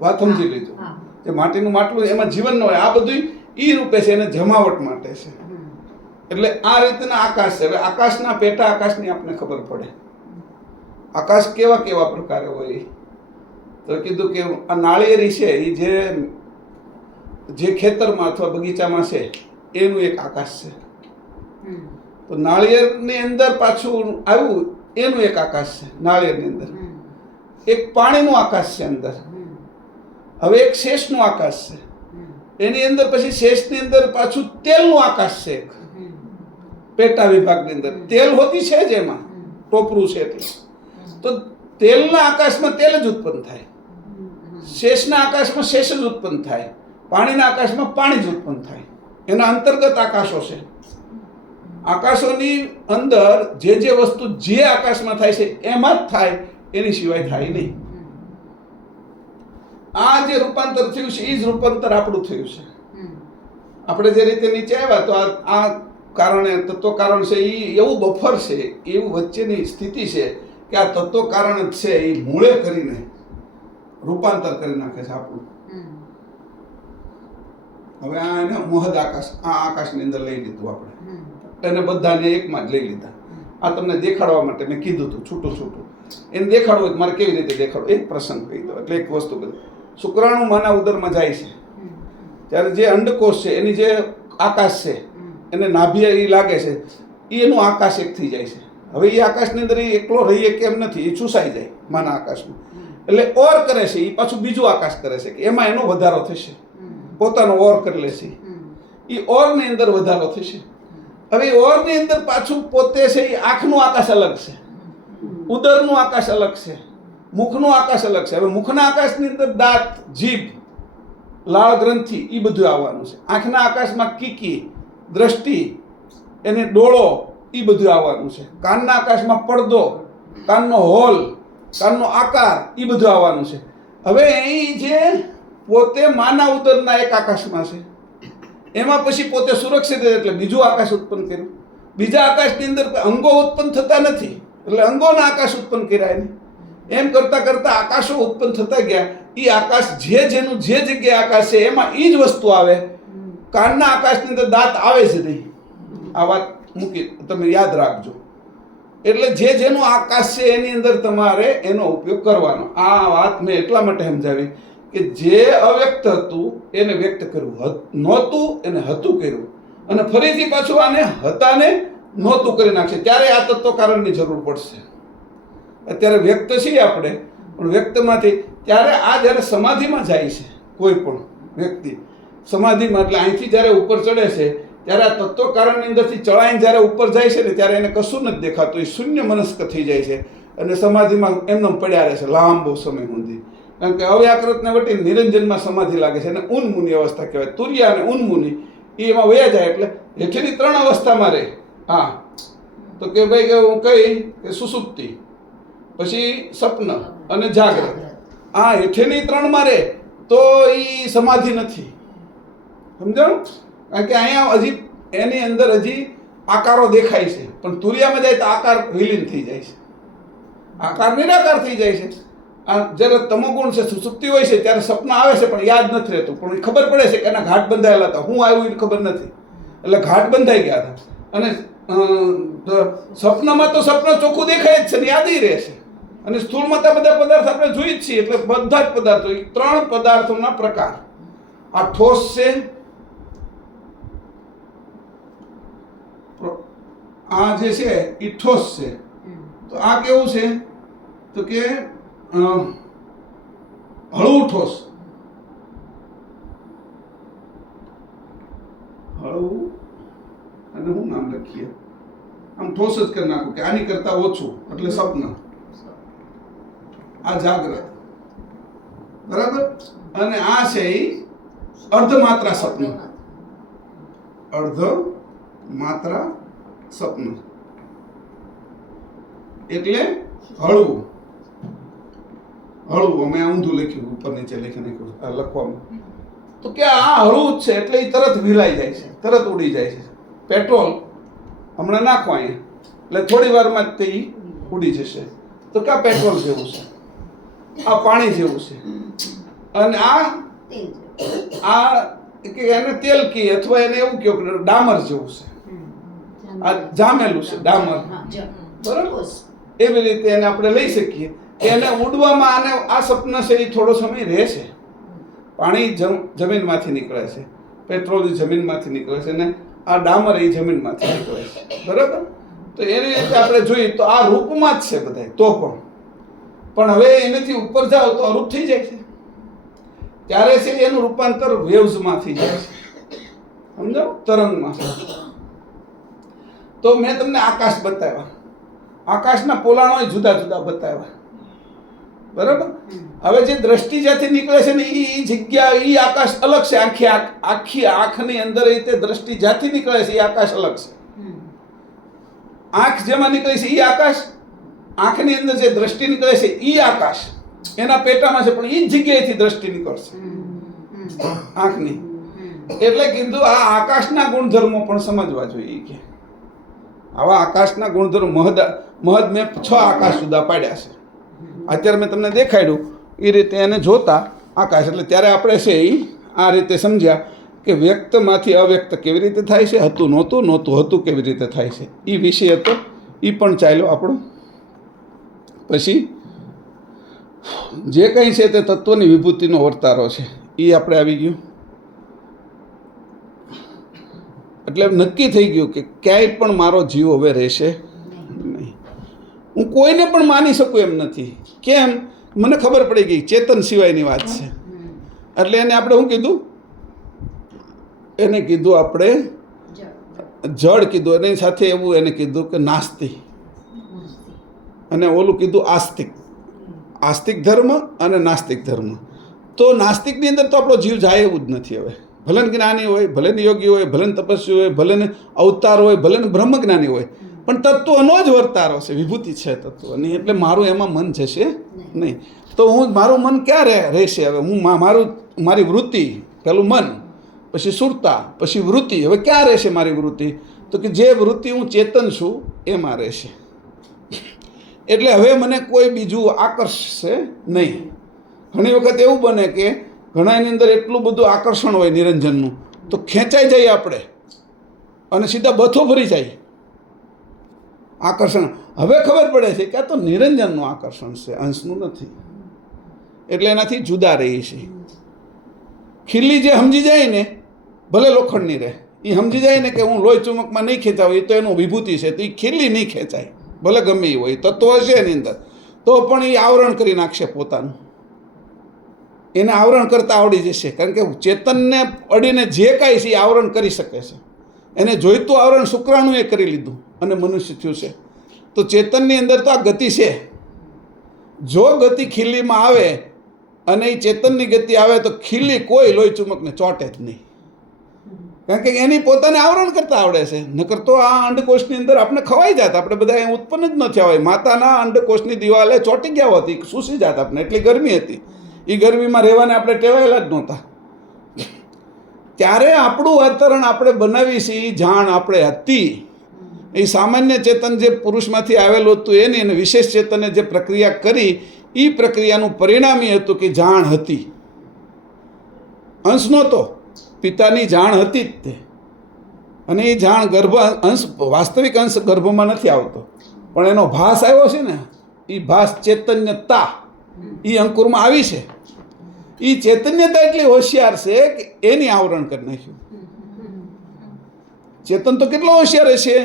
વાત સમજી લીધું? જે માટીનું માટલું એમાં જીવન ન હોય. આ બધું ઈ રૂપે છે, એને જમાવટ માટે છે. એટલે આ રીતના આકાશ છે. હવે આકાશના પેટા આકાશની આપણે ખબર પડે. આકાશ કેવા કેવા પ્રકારે હોય? તો કીધું કે આ નાળિયેરી છે એ જે ખેતરમાં અથવા બગીચામાં છે એનું એક આકાશ છે. તો નાળિયેરની અંદર પાછું આવ્યું એનું એક આકાશ છે. નાળિયેરની અંદર એક પાણીનું આકાશ છે અંદર. હવે એક શેષનું આકાશ છે, એની અંદર પછી શેષની અંદર પાછું તેલનું આકાશ છે. એક પેટા વિભાગની અંદર તેલ હોતી છે જ, એમાં ટોપરું છે એટલે. તો તેલના આકાશમાં તેલ જ ઉત્પન્ન થાય, શેષના આકાશમાં શેષ જ ઉત્પન્ન થાય, પાણીના આકાશમાં પાણી જ ઉત્પન્ન થાય. એના અંતર્ગત આકાશો છે. આકાશોની અંદર જે વસ્તુ જે આકાશમાં થાય છે એમાં જ થાય, એની સિવાય થાય નહીં. આ જે રૂપાંતર થયું છે એ જ રૂપાંતર આપણું થયું છે. આપણે જે રીતે નીચે આવ્યા તો આ કારણે તત્વ કારણ છે એ એવું બફર છે, એવું વચ્ચેની સ્થિતિ છે કે આ તત્વ કારણ જ છે એ મૂળે કરીને રૂપાંતર કરી નાખે છે આપણું. હવે આ એને મહદ આકાશ, આ આકાશની અંદર લઈ લીધું આપણે, એને બધાને એકમાં જ લઈ લીધા. આ તમને દેખાડવા માટે મેં કીધું હતું છૂટું છૂટું. એને દેખાડવું હોય તો મારે કેવી રીતે દેખાડવું, એક પ્રસંગ કહી દો. એટલે એક વસ્તુ બધું શુક્રાણુ માના ઉદરમાં જાય છે ત્યારે જે અંડકોષ છે એની જે આકાશ છે એને નાભી એ લાગે છે, એ એનું આકાશ એક થઈ જાય છે. હવે એ આકાશની અંદર એ એકલો રહીએ કેમ નથી, એ ચૂસાઈ જાય માના આકાશમાં. એટલે ઓર કરે છે, એ પાછું બીજું આકાશ કરે છે કે એમાં એનો વધારો થશે, પોતાનો ઓર કરી લેશે. એ ઓરની અંદર વધારો થશે. હવે ઓરની અંદર પાછું પોતે છે એ આંખનું આકાશ અલગ છે, ઉદરનું આકાશ અલગ છે, મુખનું આકાશ અલગ છે. હવે મુખના આકાશની અંદર દાંત, જીભ, લાળ ગ્રંથિ એ બધું આવવાનું છે. આંખના આકાશમાં કીકી, દ્રષ્ટિ, એને ડોળો એ બધું આવવાનું છે. કાનના આકાશમાં પડદો, કાનનો હોલ, કાનનો આકાર એ બધું આવવાનું છે. હવે અહીં જે પોતે માના ઉદરના એક આકાશમાં છે એમાં પછી પોતે સુરક્ષિત એટલે બીજું આકાશ ઉત્પન્ન કર્યું. બીજા આકાશની અંદર અંગો ઉત્પન્ન થતા નથી એટલે અંગોના આકાશ ઉત્પન્ન કર્યા એને. એમ કરતાં કરતાં આકાશો ઉત્પન્ન થતા ગયા. એ આકાશ જેનું જે જગ્યાએ આકાશ છે એમાં એ જ વસ્તુ આવે. કાનના આકાશની અંદર દાંત આવે જ નહીં. આ વાત મૂકી તમે યાદ રાખજો. એટલે જેનું આકાશ છે એની અંદર તમારે એનો ઉપયોગ કરવાનો. આ વાત મેં એટલા માટે સમજાવી કે જે અવ્યક્ત હતું એને વ્યક્ત કર્યું, નહોતું એને હતું કર્યું, અને ફરીથી પાછું આને હતાને નહોતું કરી નાખશે. ત્યારે આ તત્વ કારણની જરૂર પડશે. અત્યારે વ્યક્ત છીએ આપણે, પણ વ્યક્તમાંથી ત્યારે આ જ્યારે સમાધિમાં જાય છે કોઈ પણ વ્યક્તિ, સમાધિમાં એટલે અહીંથી જ્યારે ઉપર ચડે છે ત્યારે આ તત્વ કારણની અંદરથી ચડાઈને જ્યારે ઉપર જાય છે ને ત્યારે એને કશું નથી દેખાતું. એ શૂન્ય મનસ્ક થઈ જાય છે અને સમાધિમાં એમને પડ્યા રહે છે લાંબો સમય સુધી. કારણ કે અવ્યાકૃતને વટી નિરંજનમાં સમાધિ લાગે છે અને ઉન્મુની અવસ્થા કહેવાય. તુર્ય અને ઉન્મુની એ એમાં વયા જાય એટલે હેઠળની 3 અવસ્થામાં રહે. હા, તો કે ભાઈ કે હું કઈ કે સુસુપ્તિ, પછી સપન અને જાગ્રત. આ હેઠળની 3માં રહે તો એ સમાધિ નથી. સમજાણું? કારણ કે અહીંયા હજી એની અંદર હજી આકારો દેખાય છે, પણ તુર્યામાં જાય તો આકાર વિલીન થઈ જાય છે, આકાર નિરાકાર થઈ જાય છે. આ જ્યારે તમોગુણ છે, સુસુપ્તિ હોય છે ત્યારે સપના આવે છે પણ યાદ નથી રહેતું, પણ ખબર પડે છે કે એના ઘાટ બંધાયેલા હતા, હું આવ્યું એ ખબર નથી, એટલે ઘાટ બંધાઈ ગયા હતા. અને સપનામાં તો સપના ચોખ્ખું દેખાય જ છે ને યાદ રહે છે. અને સ્થૂળમાં તો બધા પદાર્થ આપણે જોઈ જ છીએ, એટલે બધા જ પદાર્થો 3 પદાર્થોના પ્રકાર. આ ઠોસ છે, આ જે છે એ ઠોસ છે. તો આ કેવું છે તો કે હળવું ઠોસ, હળવું, અને હું નામ લખીએ આમ ઠોસ જ કરી નાખું કે આની કરતા ઓછું એટલે સપન. આ જાગ્રત, બરાબર. અને આ છે એ અર્ધમાત્રા સપન, અર્ધમાત્રા સપન એટલે હળવું. હળવું અમે ઊંધું લખ્યું, ઉપર નીચે લખી નાખ્યું આ લખવામાં. તો કે આ હળવું જ છે એટલે એ તરત વિલાઈ જાય છે, તરત ઉડી જાય છે. પેટ્રોલ હમણાં નાખો અહીંયા એટલે થોડી વારમાં જ તે ઉડી જશે. તો કે આ પેટ્રોલ જેવું છે, આ પાણી જેવું છે, અને આ કે એને તેલ કી અથવા એને એવું કહો કે ડામર જેવું છે, આ જામેલું છે ડામર, બરાબર. એવી રીતે એને આપણે લઈ શકીએ. એને ઉડવામાં આને આ સપના છે એ થોડો સમય રહે છે. પાણી જમીનમાંથી નીકળે છે, પેટ્રોલ જમીનમાંથી નીકળે છે, અને આ ડામર એ જમીનમાંથી નીકળે છે, બરાબર. તો એની રીતે આપણે જોઈએ તો આ રૂપમાં જ છે બધા. તો પણ હવે એનાથી ઉપર જાઓ તો અરૂપ થઈ જાય છે. ત્યારે છે એનું રૂપાંતર વેવ્સમાં થઈ જાય છે, સમજો, તરંગમાં. તો મેં તમને આકાશ બતાવ્યા, આકાશના પોલાણો જુદા જુદા બતાવ્યા, બરાબર. હવે જે દ્રષ્ટિ જ્યાંથી નીકળે છે ને એ જગ્યા, એ આકાશ અલગ છે. આખી આંખની અંદર તે દ્રષ્ટિ જ્યાંથી નીકળે છે એ આકાશ અલગ છે. આંખ જેમાં નીકળે છે એ આકાશ, આંખની અંદર જે દ્રષ્ટિ નીકળે છે એ આકાશ એના પેટામાં છે, પણ એ જ જગ્યાએથી દ્રષ્ટિ નીકળશે આંખની. એટલે કીધું આ આકાશના ગુણધર્મો પણ સમજવા જોઈએ. કે આવા આકાશના ગુણધર્મો મહદ મેં 6 આકાશ જુદા પાડ્યા છે. અત્યારે મેં તમને દેખાડ્યું એ રીતે એને જોતા આકાશ, એટલે ત્યારે આપણે છે એ આ રીતે સમજ્યા કે વ્યક્તમાંથી અવ્યક્ત કેવી રીતે થાય છે, હતું નહોતું, નહોતું હતું કેવી રીતે થાય છે, એ વિષય હતો. એ પણ ચાલ્યો આપણો. પછી જે કંઈ છે તે તત્વની વિભૂતિનો વર્તારો છે, એ આપણે આવી ગયું. એટલે નક્કી થઈ ગયું કે ક્યાંય પણ મારો જીવ હવે રહેશે નહીં. હું કોઈને પણ માની શકું એમ નથી. કેમ? મને ખબર પડી ગઈ ચેતન સિવાયની વાત છે. એટલે એને આપણે શું કીધું? એને કીધું આપણે જડ કીધું. એની સાથે એવું એને કીધું કે નાસ્તિક, અને ઓલું કીધું આસ્તિક. આસ્તિક ધર્મ અને નાસ્તિક ધર્મ. તો નાસ્તિકની અંદર તો આપણો જીવ જાય એવું જ નથી. હવે ભલે ને જ્ઞાની હોય, ભલે ને યોગી હોય, ભલે ને તપસ્વી હોય, ભલે ને અવતાર હોય, ભલે ને બ્રહ્મજ્ઞાની હોય, પણ તત્વનો જ વર્તારો છે, વિભૂતિ છે તત્વની. એટલે મારું એમાં મન જશે નહીં. તો મારું મન ક્યાં રહેશે? હવે હું મારી વૃત્તિ, પેલું મન, પછી સુરતા, પછી વૃત્તિ. હવે ક્યાં રહેશે મારી વૃત્તિ? તો કે જે વૃત્તિ હું ચેતન છું એમાં રહેશે. એટલે હવે મને કોઈ બીજું આકર્ષશે નહીં. ઘણી વખત એવું બને કે ઘણાની અંદર એટલું બધું આકર્ષણ હોય નિરંજનનું, તો ખેંચાઈ જાય આપણે અને સીધા બથો ભરી જાય આકર્ષણ. હવે ખબર પડે છે કે આ તો નિરંજનનું આકર્ષણ છે, અંશનું નથી. એટલે એનાથી જુદા રહી છે. ખીલી જે સમજી જાય ને, ભલે લોખંડની રહે, એ સમજી જાય ને કે હું લોહી ચુમકમાં નહીં ખેંચાવું, એ તો એનું વિભૂતિ છે, તો એ ખીલી નહીં ખેંચાય. ભલે ગમે એ હોય, તત્વ હશે એની અંદર, તો પણ એ આવરણ કરી નાખશે પોતાનું. એને આવરણ કરતાં આવડી જશે. કારણ કે ચેતનને અડીને જે કાંઈ છે એ આવરણ કરી શકે છે. એને જોઈતું આવરણ શુક્રાણુએ કરી લીધું અને મનુષ્ય થયું છે. તો ચેતનની અંદર તો આ ગતિ છે. જો ગતિ ખીલીમાં આવે અને એ ચેતનની ગતિ આવે તો ખીલી કોઈ લોહી ચુમકને ચોંટે જ નહીં. કારણ કે એની પોતાને આવરણ કરતાં આવડે છે. નકર તો આ અંડકોષની અંદર આપણે ખવાઈ જાત. આપણે બધા અહીં ઉત્પન્ન જ ન થયા હોય. માતાના અંડકોષની દિવાલે ચોંટી ગયા હતી, સૂસી જાત આપણે, એટલી ગરમી હતી. એ ગરમીમાં રહેવાને આપણે ટેવાયેલા જ નહોતા. ત્યારે આપણું વાતાવરણ આપણે બનાવી છે, એ જાણ આપણે હતી. એ સામાન્ય ચેતન જે પુરુષમાંથી આવેલું હતું એની, અને વિશેષ ચેતને જે પ્રક્રિયા કરી, એ પ્રક્રિયાનું પરિણામ એ હતું કે જાણ હતી. અંશ નહોતો, પિતાની જાણ હતી જ તે. અને એ જાણ અંશ, વાસ્તવિક અંશ ગર્ભમાં નથી આવતો, પણ એનો ભાસ આવ્યો છે ને, એ ભાસ ચૈતન્યતા એ અંકુરમાં આવી છે. એ ચૈતન્યતા એટલી હોશિયાર છે કે એની આવરણ કરી નાખ્યું. ચેતન તો કેટલો હોશિયાર હશે.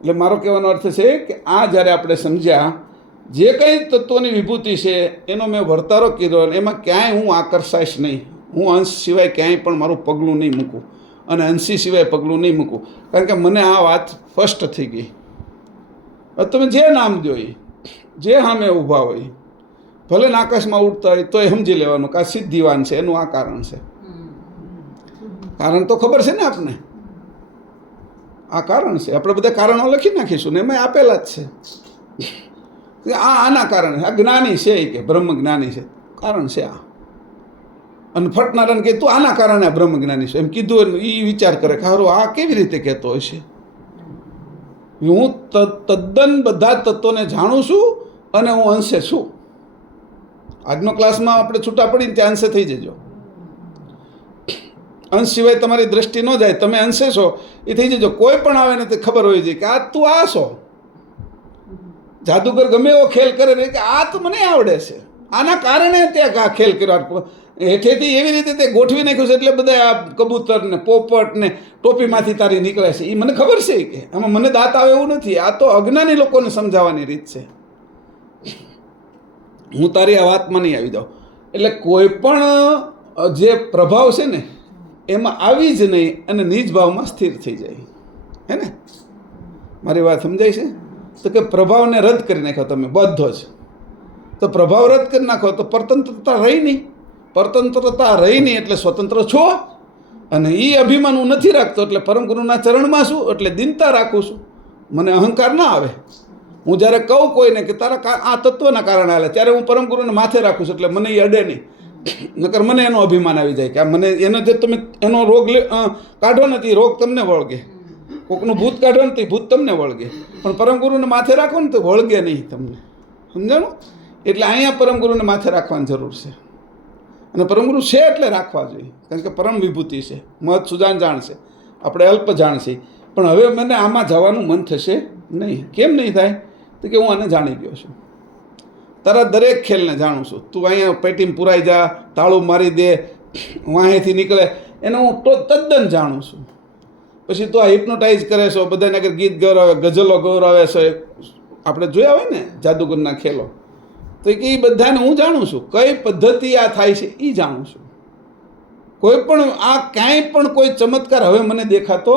એટલે મારો કહેવાનો અર્થ છે કે આ જ્યારે આપણે સમજ્યા, જે કંઈ તત્વોની વિભૂતિ છે એનો મેં વર્તારો કીધો, અને એમાં ક્યાંય હું આકર્ષાઈશ નહીં. હું અંશ સિવાય ક્યાંય પણ મારું પગલું નહીં મૂકું, અને અંશી સિવાય પગલું નહીં મૂકું. કારણ કે મને આ વાત સ્પષ્ટ થઈ ગઈ. તમે જે નામ દો, જે સામે ઊભા હોય, ભલે ને આકાશમાં ઉડતા હોય, તો એ સમજી લેવાનું કે આ સિદ્ધિવાન છે, એનું આ કારણ છે. કારણ તો ખબર છે ને આપને, આ કારણ છે. આપણે બધા કારણો લખી નાખીશું ને, એમાં આપેલા જ છે. આના કારણે આ જ્ઞાની છે, કે બ્રહ્મ જ્ઞાની છે, કારણ છે આ. અને ફટનારાયણ કહે તું આના કારણે આ બ્રહ્મ જ્ઞાની છે, એમ કીધું. એ વિચાર કરે કે હારો આ કેવી રીતે કહેતો હશે. હું તદ્દન બધા તત્વોને જાણું છું અને હું અંશે છું. આજનો ક્લાસમાં આપણે છૂટા પડીને ત્યાં અંશે થઈ જજો. અંશ સિવાય તમારી દ્રષ્ટિ ન જાય, તમે અંશે છો એ થઈ જજો. કોઈ પણ આવે ને તે ખબર હોય છે કે આ તું આ છો. જાદુગર ગમે એવો ખેલ કરે ને કે આ તો મને આવડે છે, આના કારણે ત્યાં આ ખેલ કર્યો. હેઠેથી એવી રીતે તે ગોઠવી નાખ્યું છે, એટલે બધા આ કબૂતર ને પોપટ ને ટોપીમાંથી તારી નીકળે છે. એ મને ખબર છે કે આમાં મને દાંત આવે એવું નથી. આ તો અજ્ઞાની લોકોને સમજાવવાની રીત છે. હું તારી આ વાતમાં નહીં આવી જાઉં. એટલે કોઈ પણ જે પ્રભાવ છે ને એમાં આવી જ નહીં, અને નિજ ભાવમાં સ્થિર થઈ જાય. હે ને? મારી વાત સમજાય છે? તો કે પ્રભાવને રદ કરી નાખો તમે બધો જ. તો પ્રભાવ રદ કરી નાખો તો પરતંત્રતા રહી નહીં. પરતંત્રતા રહી નહીં એટલે સ્વતંત્ર છો. અને એ અભિમાન હું નથી રાખતો, એટલે પરમ ગુરુના ચરણમાં છું, એટલે દિનતા રાખું છું. મને અહંકાર ના આવે. હું જ્યારે કહું કોઈને કે તારા આ તત્વના કારણે હાલે, ત્યારે હું પરમ ગુરુને માથે રાખું છું, એટલે મને એ અડે નહીં. નકર મને એનો અભિમાન આવી જાય કે આ મને એને જે તમે એનો રોગ કાઢો નથી, રોગ તમને વળગે. કોકનું ભૂત કાઢો ને તો ભૂત તમને વળગે, પણ પરમ ગુરુને માથે રાખો ને તો વળગે નહીં તમને. સમજાણું? એટલે અહીંયા પરમ ગુરુને માથે રાખવાની જરૂર છે. અને પરમગુરુ છે એટલે રાખવા જોઈએ, કારણ કે પરમ વિભૂતિ છે, મહત સુજાન જાણશે, આપણે અલ્પ જાણશે. પણ હવે મને આમાં જવાનું મન થશે નહીં. કેમ નહીં થાય? તો કે હું આને જાણી ગયો છું, તારા દરેક ખેલને જાણું છું. તું અહીંયા પેટીમાં પુરાઈ જા, તાળું મારી દે, વાહેથી નીકળે, એને હું તદ્દન જાણું છું. પછી તું આ હિપ્નોટાઇઝ કરે છો, બધાને આગળ ગીત ગૌરાવે, ગઝલો ગૌરાવે છે, આપણે જોયા હોય ને જાદુગરના ખેલો, તો કે એ બધાને હું જાણું છું. કઈ પદ્ધતિ આ થાય છે એ જાણું છું. કોઈ પણ આ ક્યાંય પણ કોઈ ચમત્કાર હવે મને દેખાતો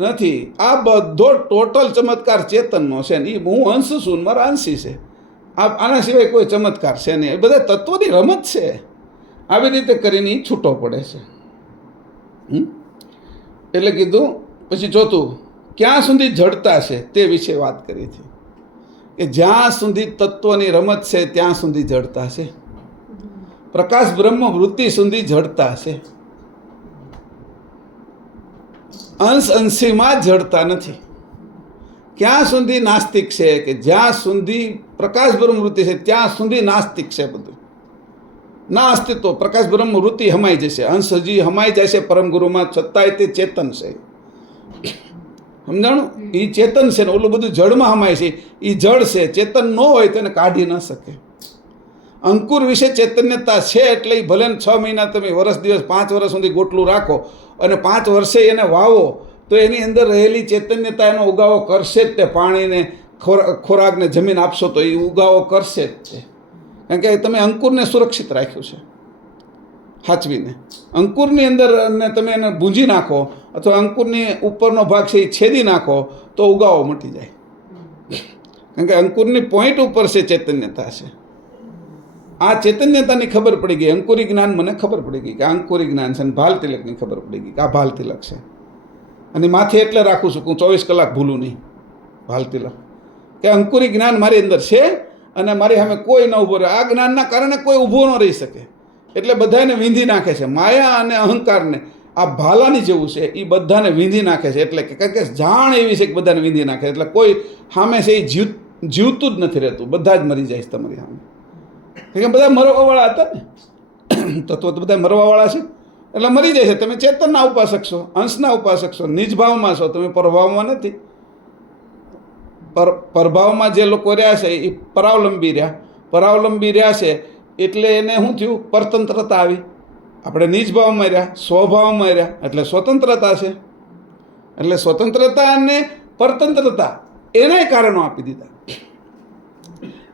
નથી. આ બધો ટોટલ ચમત્કાર ચેતનનો છે ને, એ હું અંશ છું, મારા અંશી છે. આના સિવાય કોઈ ચમત્કાર છે નહીં. એ બધા તત્વોની રમત છે. આવી રીતે કરીને એ છૂટો પડે છે. એટલે કીધું. પછી ચોથું, ક્યાં સુધી જડતા છે તે વિશે વાત કરી હતી કે જ્યાં સુધી તત્વની રમત છે ત્યાં સુધી જડતા છે. પ્રકાશ બ્રહ્મ વૃત્તિ સુધી જડતા છે. અંશ અંશીમાં જડતા નથી. ક્યાં સુધી નાસ્તિક છે કે જ્યાં સુધી પ્રકાશ બ્રહ્મ વૃત્તિ છે ત્યાં સુધી નાસ્તિક છે બધું. ના અસ્તિત્વ પ્રકાશ બ્રહ્મ વૃત્તિ હમાઈ જશે, અંશ હજી હમાઈ જશે પરમગુરુમાં, છતાંય તે ચેતન છે. સમજાણું? એ ચેતન છે ને ઓલું બધું જળમાં હમાય છે. એ જળ છે, ચેતન ન હોય તેને કાઢી ન શકે. અંકુર વિશે ચૈતન્યતા છે એટલે એ ભલે 6 મહિના તમે વર્ષ દિવસ 5 વર્ષ સુધી ગોટલું રાખો અને 5 વર્ષે એને વાવો તો એની અંદર રહેલી ચૈતન્યતા એનો ઉગાવો કરશે જ. તે પાણીને ખોરાકને જમીન આપશો તો એ ઉગાવો કરશે જ છે. કારણ કે તમે અંકુરને સુરક્ષિત રાખ્યું છે હાચવીને. અંકુરની અંદર ને તમે એને ભૂંજી નાખો અથવા અંકુરની ઉપરનો ભાગ છે એ છેદી નાખો તો ઉગાવો મટી જાય. કારણ કે અંકુરની પોઈન્ટ ઉપર છે ચૈતન્યતા છે. આ ચૈતન્યતાની ખબર પડી ગઈ. અંકુરી જ્ઞાન મને ખબર પડી ગઈ કે આ અંકુરી જ્ઞાન છે. અને ભાલ તિલકની ખબર પડી ગઈ કે આ ભાલ તિલક છે. અને માથે એટલે રાખું છું કે હું 24 કલાક ભૂલું નહીં ભાલ તિલક, કે અંકુરી જ્ઞાન મારી અંદર છે અને મારી સામે કોઈ ન ઊભો રહે. આ જ્ઞાનના કારણે કોઈ ઊભો ન રહી શકે. એટલે બધાને વીંધી નાખે છે. માયા અને અહંકારને આ ભાલાની જેવું છે, એ બધાને વીંધી નાખે છે. એટલે કે કારણ કે જાણ એવી છે કે બધાને વીંધી નાખે. એટલે કોઈ સામે છે એ જીવતું જ નથી રહેતું. બધા જ મરી જાય છે તમારી સામે. કારણ કે બધા મરવાવાળા હતા ને, તત્વો તો બધા મરવાવાળા છે એટલે મરી જાય છે. તમે ચેતનના ઉપાસક છો, અંશના ઉપાસક છો, નિજભાવમાં છો, તમે પરભાવમાં નથી. પરભાવમાં જે લોકો રહ્યા છે એ પરાવલંબી રહ્યા. પરાવલંબી રહ્યા છે એટલે એને શું થયું? પરતંત્રતા આવી. આપણે નિજભાવમાં રહ્યા, સ્વભાવમાં રહ્યા એટલે સ્વતંત્રતા છે. એટલે સ્વતંત્રતા અને પરતંત્રતા એનાય કારણો આપી દીધા.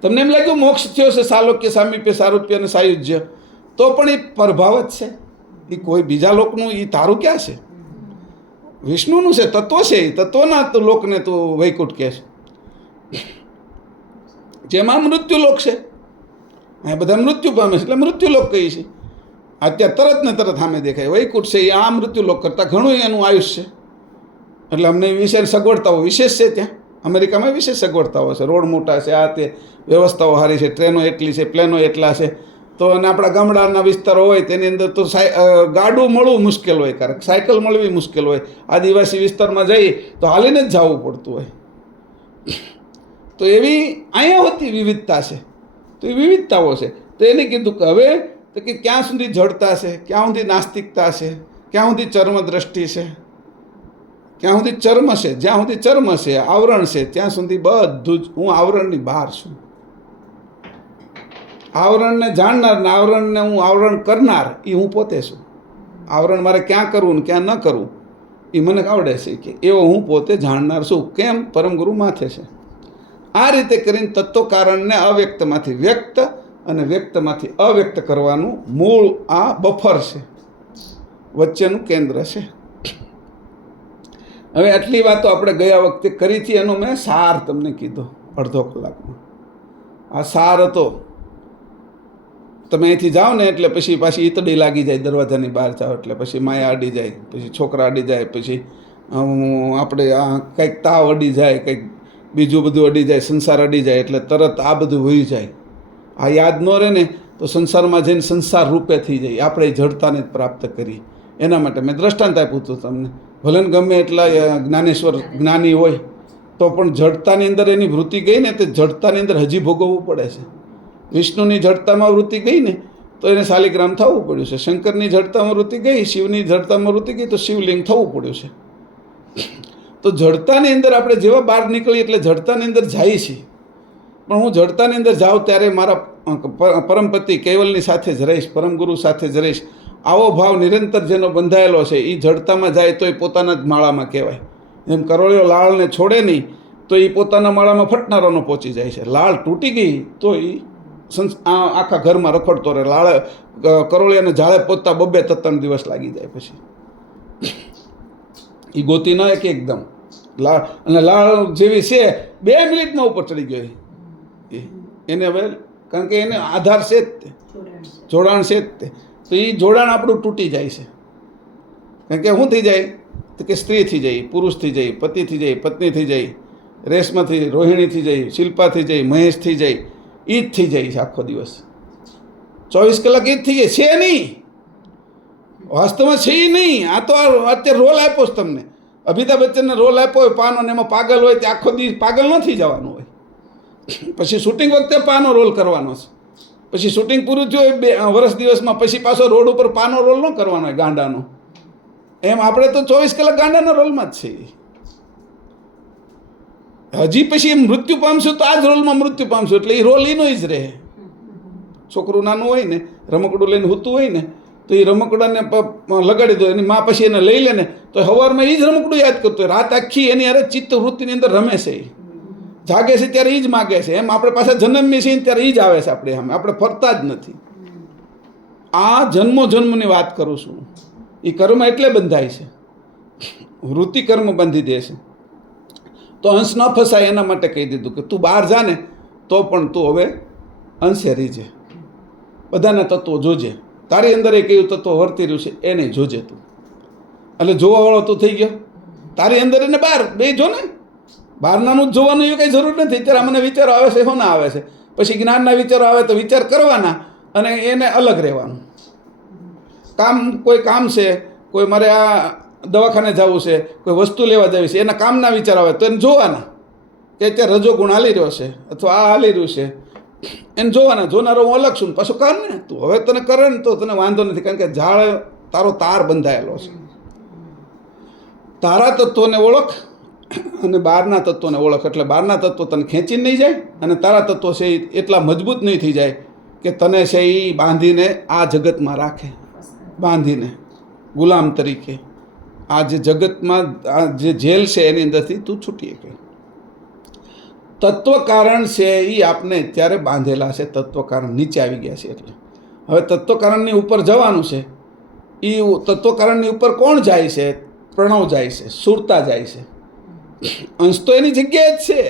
તમને એમ લાગ્યું મોક્ષ થયો છે, સાલોક્ય, સામીપ્ય, સારૂપ્ય અને સાયુજ્ય, તો પણ એ પ્રભાવ જ છે. એ કોઈ બીજા લોકનું એ તારું ક્યાં છે? વિષ્ણુનું છે, તત્વ છે. એ તત્વના લોકને તું વૈકુંઠ કહે છે. જેમાં મૃત્યુલોક છે, આ બધા મૃત્યુ પામે છે એટલે મૃત્યુલોક કહીએ છીએ. અત્યારે તરત ને તરત સામે દેખાય વૈકુંઠ છે. એ આ મૃત્યુલોક કરતાં ઘણું એનું આયુષ્ય છે. એટલે અમને વિશેષ સગવડતાઓ વિશેષ છે. ત્યાં અમેરિકામાં વિશેષ સગવડતાઓ છે. રોડ મોટા છે, આ તે વ્યવસ્થાઓ સારી છે, ટ્રેનો એટલી છે, પ્લેનો એટલા છે. તો અને આપણા ગામડાના વિસ્તારો હોય તેની અંદર તો ગાડું મળવું મુશ્કેલ હોય, કારણ સાયકલ મળવી મુશ્કેલ હોય. આદિવાસી વિસ્તારમાં જઈએ તો હાલીને જ જવું પડતું હોય. તો એવી અહીંયા હોતી વિવિધતા છે. તો એ વિવિધતાઓ છે. તો એને કીધું કે હવે તો કે ક્યાં સુધી જડતા છે, ક્યાં સુધી નાસ્તિકતા છે, ક્યાં સુધી ચર્મ દ્રષ્ટિ છે, ક્યાં સુધી ચર્મ છે. જ્યાં સુધી ચર્મ છે, આવરણ છે, ત્યાં સુધી બધું જ હું આવરણની બહાર છું. આવરણને જાણનાર ને આવરણને હું આવરણ કરનાર એ હું પોતે છું. આવરણ મારે ક્યાં કરવું ને ક્યાં ન કરવું એ મને આવડે છે કે એવો હું પોતે જાણનાર છું. કેમ? પરમગુરુ માથે છે. આ રીતે કરીને તત્વ કારણને અવ્યક્તમાંથી વ્યક્ત અને વ્યક્તમાંથી અવ્યક્ત કરવાનું મૂળ આ બફર છે, વચ્ચેનું કેન્દ્ર છે. હવે આટલી વાતો આપણે ગયા વખતે કરી હતી, એનો મેં સાર તમને કીધો અડધો કલાકમાં. આ સાર હતો. તમે અહીંથી જાઓ ને એટલે પછી પાછી ઈતડી લાગી જાય, દરવાજાની બહાર જાઓ એટલે પછી માયા અડી જાય, પછી છોકરા અડી જાય, પછી આપણે આ કંઈક તાવ અડી જાય, કંઈક બીજું બધું અડી જાય, સંસાર અડી જાય એટલે તરત આ બધું હોઈ જાય. આ યાદ ન રહે ને તો સંસારમાં જઈને સંસાર રૂપે થઈ જાય. આપણે જડતાને જ પ્રાપ્ત કરી. એના માટે મેં દ્રષ્ટાંત આપ્યું હતું તમને. ભલે ગમે એટલા જ્ઞાનેશ્વર જ્ઞાની હોય તો પણ જડતાની અંદર એની વૃત્તિ ગઈ ને તે જડતાની અંદર હજી ભોગવવું પડે છે. વિષ્ણુની જડતામાં વૃત્તિ ગઈ ને તો એને શાલિગ્રામ થવું પડ્યું છે. શંકરની જડતામાં વૃત્તિ ગઈ, શિવની જડતામાં વૃત્તિ ગઈ, તો શિવલિંગ થવું પડ્યું છે. તો જડતાની અંદર આપણે જેવા બહાર નીકળીએ એટલે જડતાની અંદર જાય છીએ, પણ હું જડતાની અંદર જાઉં ત્યારે મારા પરમપતિ કેવલની સાથે જ રહીશ, પરમગુરુ સાથે જ રહીશ. આવો ભાવ નિરંતર જેનો બંધાયેલો છે એ જડતામાં જાય તો એ પોતાના જ માળામાં કહેવાય. જેમ કરોળિયો લાળને છોડે નહીં તો એ પોતાના માળામાં ફટનારાનો પહોંચી જાય છે. લાળ તૂટી ગઈ તો એ આખા ઘરમાં રખડતો રહે. લાળ કરોળિયાને ઝાડે પહોંચતા 2-3 દિવસ લાગી જાય, પછી એ ગોતી ન કે એકદમ લાળ, અને લાળ જેવી છે 2 મિનિટમાં ઉપર ચડી ગયો એને. હવે કારણ કે એને આધાર છે જ તે, જોડાણ છે જ તે, તો એ જોડાણ આપણું તૂટી જાય છે. કારણ કે શું થઈ જાય તો કે સ્ત્રી થઈ જાય, પુરુષ થઈ જાય, પતિ થઈ જાય, પત્ની થઈ જાય, રેશમાથી રોહિણી થઈ જાય, શિલ્પા થઈ જાય, મહેશ થઈ જાય, એ જ થઈ જાય છે આખો દિવસ. 24 કલાક એ જ થઈ જાય છે નહીં, વાસ્તવમાં છે એ નહીં. આ તો અત્યારે રોલ આપ્યો છે તમને, અમિતાભ બચ્ચનને રોલ આપ્યો હોય પાનો, ને એમાં પાગલ હોય તે આખો દિવસ પાગલ ન થઈ જવાનું હોય. પછી શૂટિંગ વખતે પાનો રોલ કરવાનો છે, પછી શૂટિંગ પૂરું થયું હોય 2 વર્ષ દિવસમાં, પછી પાછો રોડ ઉપર પાનો રોલ ન કરવાનો હોય ગાંડાનો. એમ આપણે તો 24 કલાક ગાંડાના રોલમાં જ છે. હજી પછી મૃત્યુ પામશું તો આ જ રોલમાં મૃત્યુ પામશું, એટલે એ રોલ એનો જ રહે. છોકરું નાનું હોય ને, રમકડું લઈને સૂતું હોય ને, તો એ રમકડાને લગાડી દો, એની માં પછી એને લઈ લે ને, તો સવારમાં એ જ રમકડું યાદ કરતો હોય. રાત આખી એની અરે ચિત્ત વૃત્તિની અંદર રમે છે, જાગે છે ત્યારે એ જ માગે છે. એમ આપણે પાછા જન્મીએ છીએ ત્યારે એ જ આવે છે આપણે સામે, આપણે ફરતા જ નથી. આ જન્મો જન્મની વાત કરું છું. એ કર્મ એટલે બંધાય છે, વૃત્તિ કર્મ બાંધી દે છે. તો અંશ ન ફસાય એના માટે કહી દીધું કે તું બહાર જા ને તો પણ તું હવે અંશે રીજે, બધાના તત્વો જોજે. તારી અંદર એ કયું તત્વ વર્તી રહ્યું છે એને જોજે તું. એટલે જોવાવાળો તું થઈ ગયો. તારી અંદર એને બહાર બે જો ને, બહારનાનું જ જોવાનું એ કંઈ જરૂર નથી. અત્યારે મને વિચારો આવે છે, હોના આવે છે, પછી જ્ઞાનના વિચારો આવે તો વિચાર કરવાના અને એને અલગ રહેવાનું. કોઈ કામ છે, કોઈ મારે આ દવાખાને જવું છે, કોઈ વસ્તુ લેવા જવી છે, એના કામના વિચાર આવે તો એને જોવાના કે અત્યારે રજોગુણ હાલી રહ્યો છે અથવા આ હાલી રહ્યું છે, એને જોવાના. જોનારો હું અલગ છું, પાછું કર ને તું. હવે તને કરે ને તો તને વાંધો નથી, કારણ કે ઝાડ તારો તાર બંધાયેલો છે. તારા તત્વોને ઓળખ અને બહારના તત્વોને ઓળખ, એટલે બહારના તત્વો તને ખેંચીને નહીં જાય અને તારા તત્વો છે એ એટલા મજબૂત નહીં થઈ જાય કે તને છે એ બાંધીને આ જગતમાં રાખે, બાંધીને ગુલામ તરીકે. આ જે જગતમાં આ જે જેલ છે એની અંદરથી તું છૂટી શકે. તત્વ કારણ છે એ આપને અત્યારે બાંધેલા છે, તત્વ કારણ નીચે આવી ગયા છે. એટલે હવે તત્વ કારણની ઉપર જવાનું છે. એ તત્વ કારણની ઉપર કોણ જાય છે? પ્રણવ જાય છે, સુરતા જાય છે. અંશ તો એની જગ્યાએ જ છે.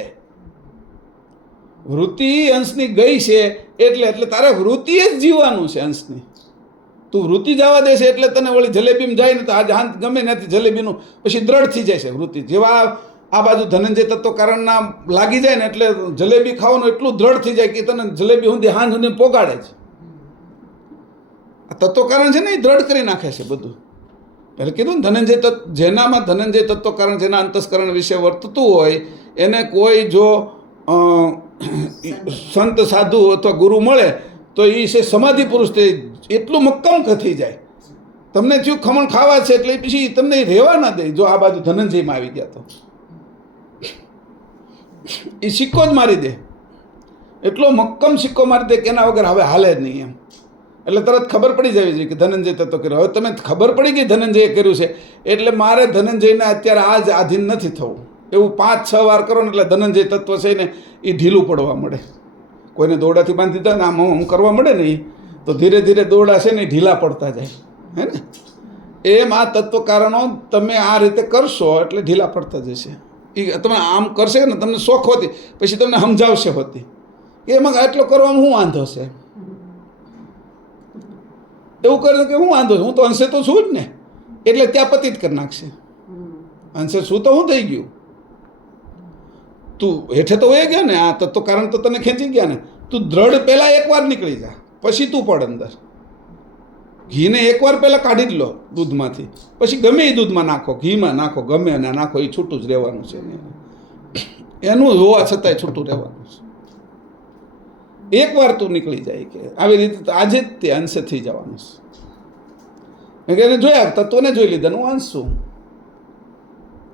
વૃત્તિ અંશની ગઈ છે એટલે તારે વૃત્તિએ જ જીવવાનું છે અંશની. તું વૃત્તિ જવા દેશે એટલે તને વળી જલેબીમાં જાય ને તો આજે હાથ ગમે નથી જલેબીનું, પછી દ્રઢ થઈ જાય છે વૃત્તિ. જેવા આ બાજુ ધનંજય તત્વ કારણના લાગી જાય ને એટલે જલેબી ખાવાનું એટલું દ્રઢ થઈ જાય કે તને જલેબી સુધી હાથ સુધી પોગાડે છે. આ તત્વ કારણ છે ને એ દ્રઢ કરી નાખે છે બધું. એટલે કીધું ને ધનંજય તત્વ, જેનામાં ધનંજય તત્વ કારણ જેના અંતસ્કરણ વિશે વર્તતું હોય એને કોઈ જો સંત સાધુ અથવા ગુરુ મળે તો એ છે સમાધિ પુરુષ થઈ, એટલું મક્કમ થઈ જાય. તમને થયું ખમણ ખાવા છે એટલે પછી તમને રહેવા ના દે. જો આ બાજુ ધનંજયમાં આવી ગયા તો એ સિક્કો જ મારી દે, એટલો મક્કમ સિક્કો મારી દે કે એના વગર હવે હાલે જ નહીં એમ. એટલે તરત ખબર પડી જવી જોઈએ કે ધનંજય તત્વ કર્યો. હવે તમે ખબર પડી ગઈ ધનંજયે કર્યું છે એટલે મારે ધનંજયને અત્યારે આ જ આધીન નથી થવું. એવું 5-6 વાર કરો ને એટલે ધનંજય તત્વ છે ને એ ઢીલું પડવા મળે. કોઈને દોરડાથી બાંધી દીધા ને આમ હું કરવા મળે ને એ તો ધીરે ધીરે દોરડા છે ને ઢીલા પડતા જાય, હે ને? એમ આ તત્વ કારણો તમે આ રીતે કરશો એટલે ઢીલા પડતા જશે. એ તમે આમ કરશે ને તમને શોખ હોતી, પછી તમને સમજાવશે હોતી કે એમાં આટલો કરવામાં શું વાંધો છે. એવું કરે કે હું વાંધો છું, હું તો અંશે તો છું જ ને, એટલે ત્યાં પતિત કરી નાખશે. અંશે શું તો હું થઈ ગયું, તું હેઠે તો વહી ગયા ને. આ તત્વ કારણ તો તને ખેંચી ગયા ને. તું દ્રઢ પહેલાં એકવાર નીકળી જા, પછી તું પડ અંદર. ઘીને એકવાર પહેલાં કાઢી જ લો દૂધમાંથી, પછી ગમે એ દૂધમાં નાખો, ઘીમાં નાખો, ગમે એને નાખો, એ છૂટું જ રહેવાનું છે. એનું હોવા છતાંય છૂટું રહેવાનું છે. એકવાર તું નીકળી જાય કે આવી રીતે આજે જ તે અંશે થઈ જવાનું છે કે એને જોયા તત્વને જોઈ લીધા હું અંશ છું.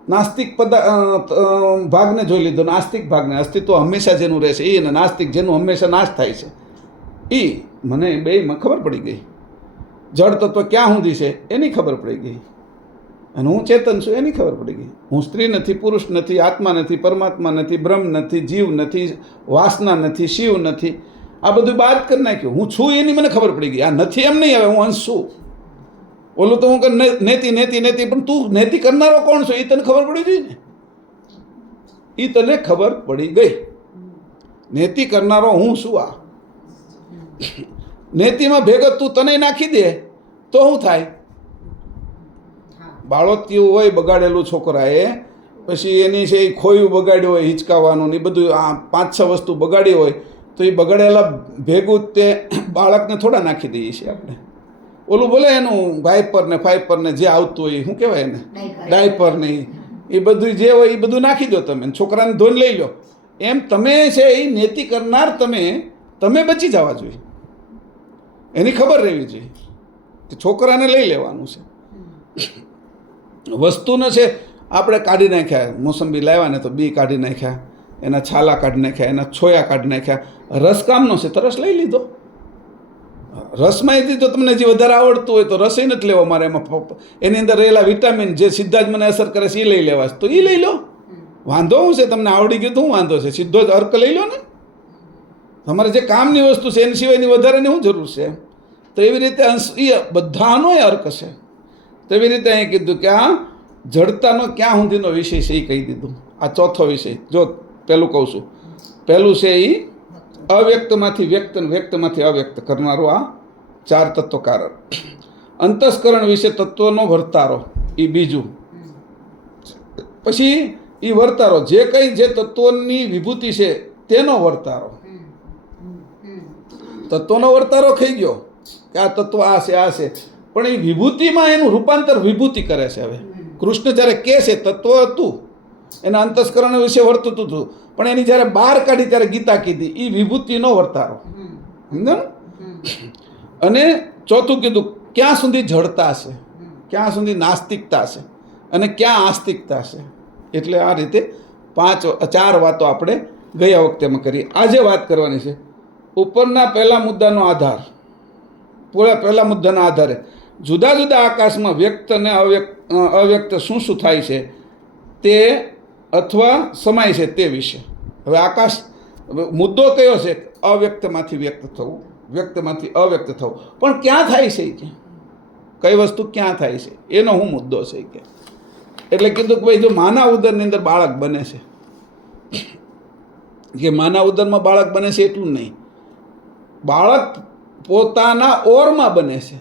નાસ્તિક ભાગને જોઈ લીધો, નાસ્તિક ભાગને, અસ્તિત્વ હંમેશા જેનું રહેશે એ, અને નાસ્તિક જેનું હંમેશા નાશ થાય છે એ, મને બેમાં ખબર પડી ગઈ. જળ તત્વ ક્યાં સુધી છે એની ખબર પડી ગઈ, અને હું ચેતન છું એની ખબર પડી ગઈ. હું સ્ત્રી નથી, પુરુષ નથી, આત્મા નથી, પરમાત્મા નથી, બ્રહ્મ નથી, જીવ નથી, વાસના નથી, શિવ નથી, આ બધું બાદ કરી નાખ્યું. હું છું એની મને ખબર પડી ગઈ. આ નથી એમ નહીં, હવે હું અંશ છું. ઓલું તો હું કે નેતિ નેતિ નેતિ, પણ તું નેતિ કરનારો કોણ છો એ તને ખબર પડી ગઈ ને, એ તને ખબર પડી ગઈ. નેતિ કરનારો હું શું? આ નેતિમાં ભેગત તું તને નાખી દે તો શું થાય? બાળોતિયું હોય બગાડેલું છોકરાએ, પછી એની છે એ ખોયું બગાડ્યું હોય, હિંચકાવાનું ને એ બધું, આ 5-6 વસ્તુ બગાડી હોય તો એ બગાડેલા ભેગું તે બાળકને થોડા નાખી દઈએ છીએ આપણે. ઓલું બોલે એનું વાઇપર ને ફાઈપર ને જે આવતું હોય શું કહેવાય એને, ડાયપર ને એ બધું જે હોય એ બધું નાખી દો તમે, છોકરાને ધોઈને લઈ લો. એમ તમે છે એ નેતિ કરનાર તમે બચી જવા જોઈએ. એની ખબર રહેવી જોઈએ કે છોકરાને લઈ લેવાનું છે. વસ્તુને છે આપણે કાઢી નાખ્યા, મોસંબી લાવ્યા ને તો બી કાઢી નાખ્યા, એના છાલા કાઢી નાખ્યા, એના છોયા કાઢી નાખ્યા. રસ કામનો છે તો રસ લઈ લીધો. રસમાં જો તમને જે વધારે આવડતું હોય તો રસ નથી લેવો મારે, એમાં એની અંદર રહેલા વિટામિન જે સીધા જ મને અસર કરે છે એ લઈ લેવા, તો એ લઈ લો. વાંધો શું છે? તમને આવડી ગયું તો શું વાંધો છે? સીધો જ અર્ક લઈ લો ને. તમારે જે કામની વસ્તુ છે એની સિવાયની વધારાની શું જરૂર છે? તો એવી રીતે એ બધાનો અર્ક છે. તેવી રીતે અહીં કીધું કે આ જડતાનો ક્યાં સુધીનો વિષય છે એ કહી દીધું. આ ચોથો વિષય. જો પહેલું કહું છું, પહેલું છે એ અવ્યક્તમાંથી વ્યક્ત, વ્યક્તમાંથી અવ્યક્ત કરનારું આ 4 તત્વ કારણ. અંતસ્કરણ વિશે તત્વનો વર્તારો એ બીજું. પછી એ વર્તારો જે કંઈ જે તત્વોની વિભૂતિ છે તેનો વર્તારો. તત્વનો વર્તારો થઈ ગયો કે આ તત્વ આ છે આ છે, પણ એ વિભૂતિમાં એનું રૂપાંતર વિભૂતિ કરે છે. હવે કૃષ્ણ જ્યારે કહે છે તત્વ હતું, એના અંતસ્કરણ વિશે વર્તતું હતું, પણ એની જ્યારે બહાર કાઢી ત્યારે ગીતા કીધી, એ વિભૂતિનો વર્તારો. સમજાણું? અને ચોથું કીધું ક્યાં સુધી જડતા છે, ક્યાં સુધી નાસ્તિકતા છે, અને ક્યાં આસ્તિકતા છે. એટલે આ રીતે 4 વાતો આપણે ગયા વખતેમાં કરી. આજે વાત કરવાની છે ઉપરના પહેલા મુદ્દાનો આધાર. પહેલા મુદ્દાના આધારે જુદા જુદા આકાશમાં વ્યક્ત અને અવ્યક્ત શું શું થાય છે તે, અથવા સમાય છે તે વિશે. હવે આકાશ મુદ્દો કયો છે? અવ્યક્તમાંથી વ્યક્ત થવું, વ્યક્તમાંથી અવ્યક્ત થવું. પણ ક્યાં થાય છે કે કઈ વસ્તુ ક્યાં થાય છે એનો શું મુદ્દો છે કે. એટલે કીધું કે ભાઈ જો માના ઉદરની અંદર બાળક બને છે, કે માના ઉદરમાં બાળક બને છે એટલું નહીં, બાળક પોતાના ઓરમાં બને છે.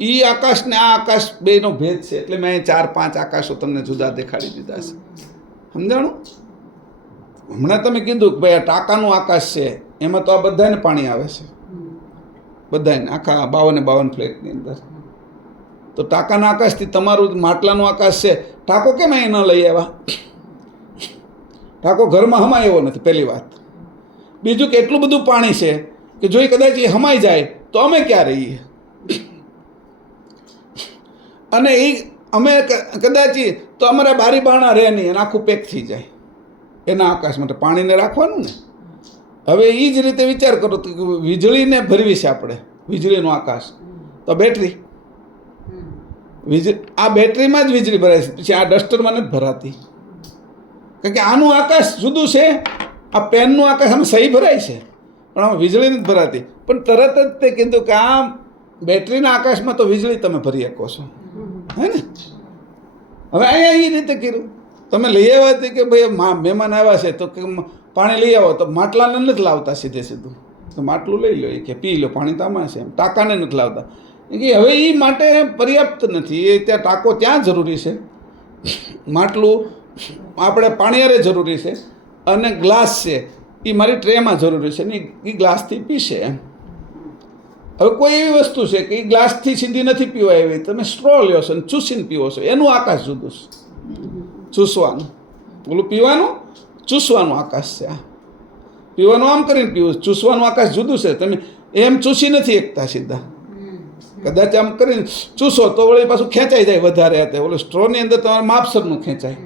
એ આકાશ ને આ આકાશ બેનો ભેદ છે. એટલે મેં 4-5 આકાશો તમને જુદા દેખાડી દીધા છે. સમજાણું? હમણાં તમે કીધું કે ભાઈ આ ટાંકાનું આકાશ છે, એમાં તો આ બધાને પાણી આવે છે, બધાને, આખા 52 ફ્લેટની અંદર. તો ટાંકાના આકાશથી તમારું માટલાનું આકાશ છે, ટાંકો કેમ અહીં ન લઈ આવ્યા? ટાંકો ઘરમાં હમાય એવો નથી, પહેલી વાત. બીજું કે એટલું બધું પાણી છે કે જો કદાચ એ હમાઈ જાય તો અમે ક્યાં રહીએ? અને એ અમે કદાચ તો અમારા બારી બારણા રહે નહીં, અને આખું પેક થઈ જાય. એના આકાશ માટે પાણીને રાખવાનું ને. હવે એ જ રીતે વિચાર કરો તો વીજળીને ભરવી છે આપણે, વીજળીનું આકાશ, તો બેટરી, આ બેટરીમાં જ વીજળી ભરાય છે, પછી આ ડસ્ટરમાં નથી ભરાતી. કારણ કે આનું આકાશ જુદું છે, આ પેનનું આકાશ આમાં સહી ભરાય છે, પણ આમાં વીજળી નથી ભરાતી. પણ તરત જ તે કીધું કે આ બેટરીના આકાશમાં તો વીજળી તમે ભરી શકો છો, હે ને? હવે અહીંયા એ રીતે કર્યું. તમે લઈ આવ્યા હતી કે ભાઈ મહેમાન આવ્યા છે તો કે પાણી લઈ આવો, તો માટલાને નથી લાવતા સીધું, તો માટલું લઈ લો, એ કે પી લો, પાણી તો આમાં છે. એમ ટાંકાને નથી લાવતા કે હવે એ માટે પર્યાપ્ત નથી. એ ત્યાં ટાંકો ત્યાં જરૂરી છે, માટલું આપણે પાણીયારે જરૂરી છે, અને ગ્લાસ છે એ મારી ટ્રેમાં જરૂરી છે ને એ ગ્લાસથી પીશે. એમ હવે કોઈ એવી વસ્તુ છે કે એ ગ્લાસથી સીધી નથી પીવાય એવી, તમે સ્ટ્રો લ્યો છો અને ચૂસીને પીવો છો, એનું આકાશ જુદું છે. ચૂસવાનું, પેલું પીવાનું, ચૂસવાનું આકાશ છે આ. પીવાનું આમ કરીને પીવું, ચૂસવાનું આકાશ જુદું છે. તમે એમ ચૂસી નથી એકતા સીધા, કદાચ આમ કરીને ચૂસો તો વળી પાછું ખેંચાઈ જાય વધારે હતા. ઓલો સ્ટ્રોની અંદર તમારે માપસરનું ખેંચાય,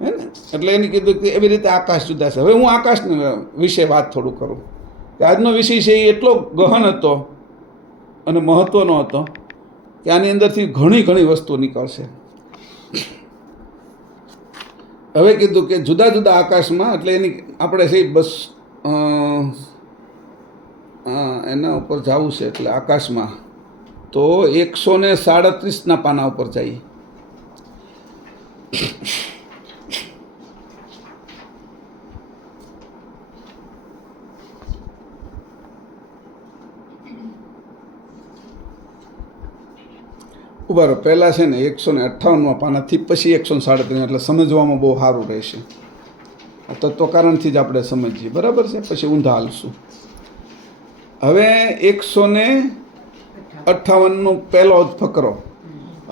હે ને? એટલે એને કીધું કે એવી રીતે આકાશ જુદા છે. હવે હું આકાશના વિશે વાત થોડું કરું કે આજનો વિષય છે એ એટલો ગહન હતો અને મહત્ત્વનો હતો કે આની અંદરથી ઘણી ઘણી વસ્તુઓ નીકળશે. હવે કીધું કે જુદા જુદા આકાશમાં, એટલે એની આપણે છે બસ એના ઉપર જવું છે. એટલે આકાશમાં તો 137 પાના ઉપર જઈએ. ઉભા રહો, પહેલાં છે ને 158 પાનાથી પછી 137, એટલે સમજવામાં બહુ સારું રહેશે. તત્વકારણથી જ આપણે સમજીએ, બરાબર છે? પછી ઊંધા હાલશું. હવે 158 પહેલો જ ફકરો.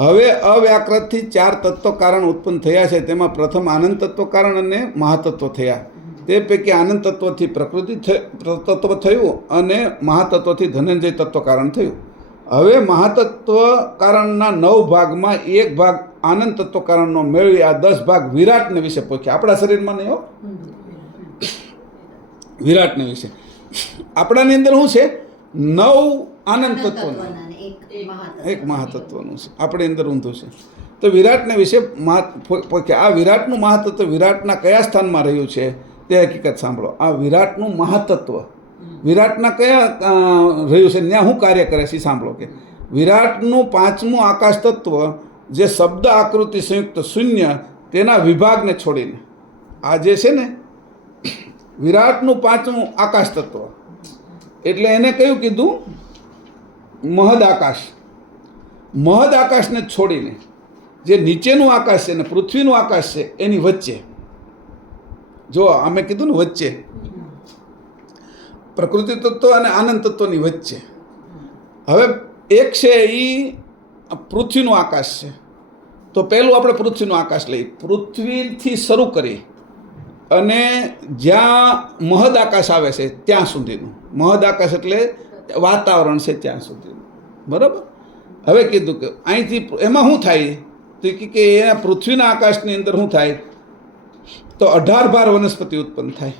હવે અવ્યાકૃતથી 4 તત્વકારણ ઉત્પન્ન થયા છે. તેમાં પ્રથમ આનંદ તત્વકારણ અને મહાતત્વ થયા. તે પૈકી આનંદ તત્વથી પ્રકૃતિ તત્વ થયું અને મહાતત્વથી ધનંજય તત્વકારણ થયું. હવે મહાતત્વ કારણના 9 ભાગમાં 1 ભાગ આનંદ તત્વ કારણનો મેળવી આ 10 ભાગ વિરાટને વિશે પહોંચ્યા. આપણા શરીરમાં નહીં હો, વિરાટને વિશે. આપણાની અંદર શું છે? 9 આનંદ તત્વોનું, 1 મહાતત્વનું છે. આપણી અંદર ઊંધું છે. તો વિરાટને વિશે પહોંચ્યા. આ વિરાટનું મહાતત્વ વિરાટના કયા સ્થાનમાં રહ્યું છે તે હકીકત સાંભળો. આ વિરાટનું મહાતત્વ વિરાટના કયા રહ્યું છે, ત્યાં શું કાર્ય કરે છે સાંભળો. કે વિરાટનું 5મું આકાશ તત્વ જે શબ્દ આકૃતિ સંયુક્ત શૂન્ય તેના વિભાગને છોડીને, આ જે છે ને વિરાટનું 5મું આકાશ તત્વ, એટલે એને કયું કીધું? મહદ આકાશ. મહદ આકાશને છોડીને જે નીચેનું આકાશ છે ને પૃથ્વીનું આકાશ છે એની વચ્ચે, જો અમે કીધું ને વચ્ચે, પ્રકૃતિ તત્વ અને આનંદ તત્વની વચ્ચે. હવે એક છે એ પૃથ્વીનું આકાશ છે. તો પહેલું આપણે પૃથ્વીનું આકાશ લઈએ. પૃથ્વીથી શરૂ કરી અને જ્યાં મહદ આકાશ આવે છે ત્યાં સુધીનું. મહદ આકાશ એટલે વાતાવરણ છે ત્યાં સુધીનું, બરાબર? હવે કીધું કે અહીંથી એમાં શું થાય? તો કે એના પૃથ્વીના આકાશની અંદર શું થાય? તો 18 ભાર વનસ્પતિ ઉત્પન્ન થાય.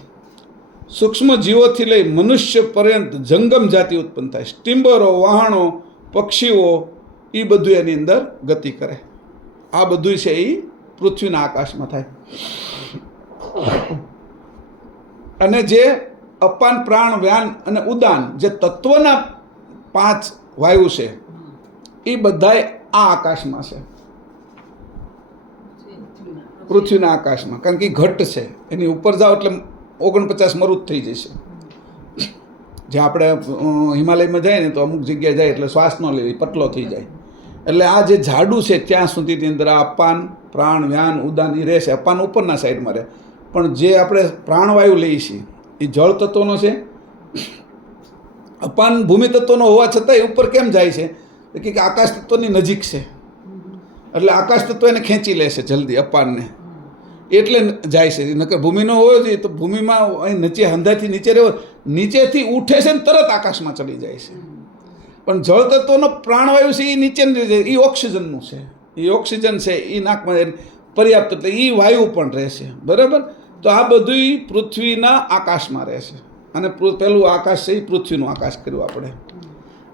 સૂક્ષ્મ જીવોથી લઈ મનુષ્ય પર્યંત જંગમ જાતિ ઉત્પન્ન થાય. સ્ટીમ્બરો, વહાણો, પક્ષીઓ એ બધું એની અંદર ગતિ કરે. આ બધું છે એ પૃથ્વીના આકાશમાં થાય. અને જે અપાન, પ્રાણ, વ્યાન અને ઉદાન જે તત્વના 5 વાયુ છે એ બધાય આ આકાશમાં છે, પૃથ્વીના આકાશમાં. કારણ કે ઘટ છે, એની ઉપર જાઓ એટલે 49 મરુત થઈ જશે. જે આપણે હિમાલયમાં જાય ને તો અમુક જગ્યાએ જાય એટલે શ્વાસ ન લે, પતલો થઈ જાય. એટલે આ જે ઝાડું છે ત્યાં સુધીની અંદર આ અપાન, પ્રાણ, વ્યાન, ઉદાન એ રહેશે. અપાન ઉપરના સાઈડમાં રહે, પણ જે આપણે પ્રાણવાયુ લઈએ છીએ એ જળ તત્વનો છે. અપાન ભૂમિ તત્વનો હોવા છતાં એ ઉપર કેમ જાય છે? કે આકાશ તત્વની નજીક છે, એટલે આકાશ તત્વ એને ખેંચી લેશે જલ્દી, અપાનને, એટલે જાય છે. નકર ભૂમિનો હોવો જોઈએ તો ભૂમિમાં અહીં નીચે હંધાથી નીચે રહેવો, નીચેથી ઉઠે છે ને તરત આકાશમાં ચડી જાય છે. પણ જળ તત્વનો પ્રાણવાયુ છે એ નીચે એ ઓક્સિજનનું છે, એ ઓક્સિજન છે એ નાકમાં પર્યાપ્ત, એટલે એ વાયુ પણ રહેશે, બરાબર? તો આ બધું પૃથ્વીના આકાશમાં રહેશે. અને પહેલું આકાશ છે એ પૃથ્વીનું આકાશ કર્યું આપણે.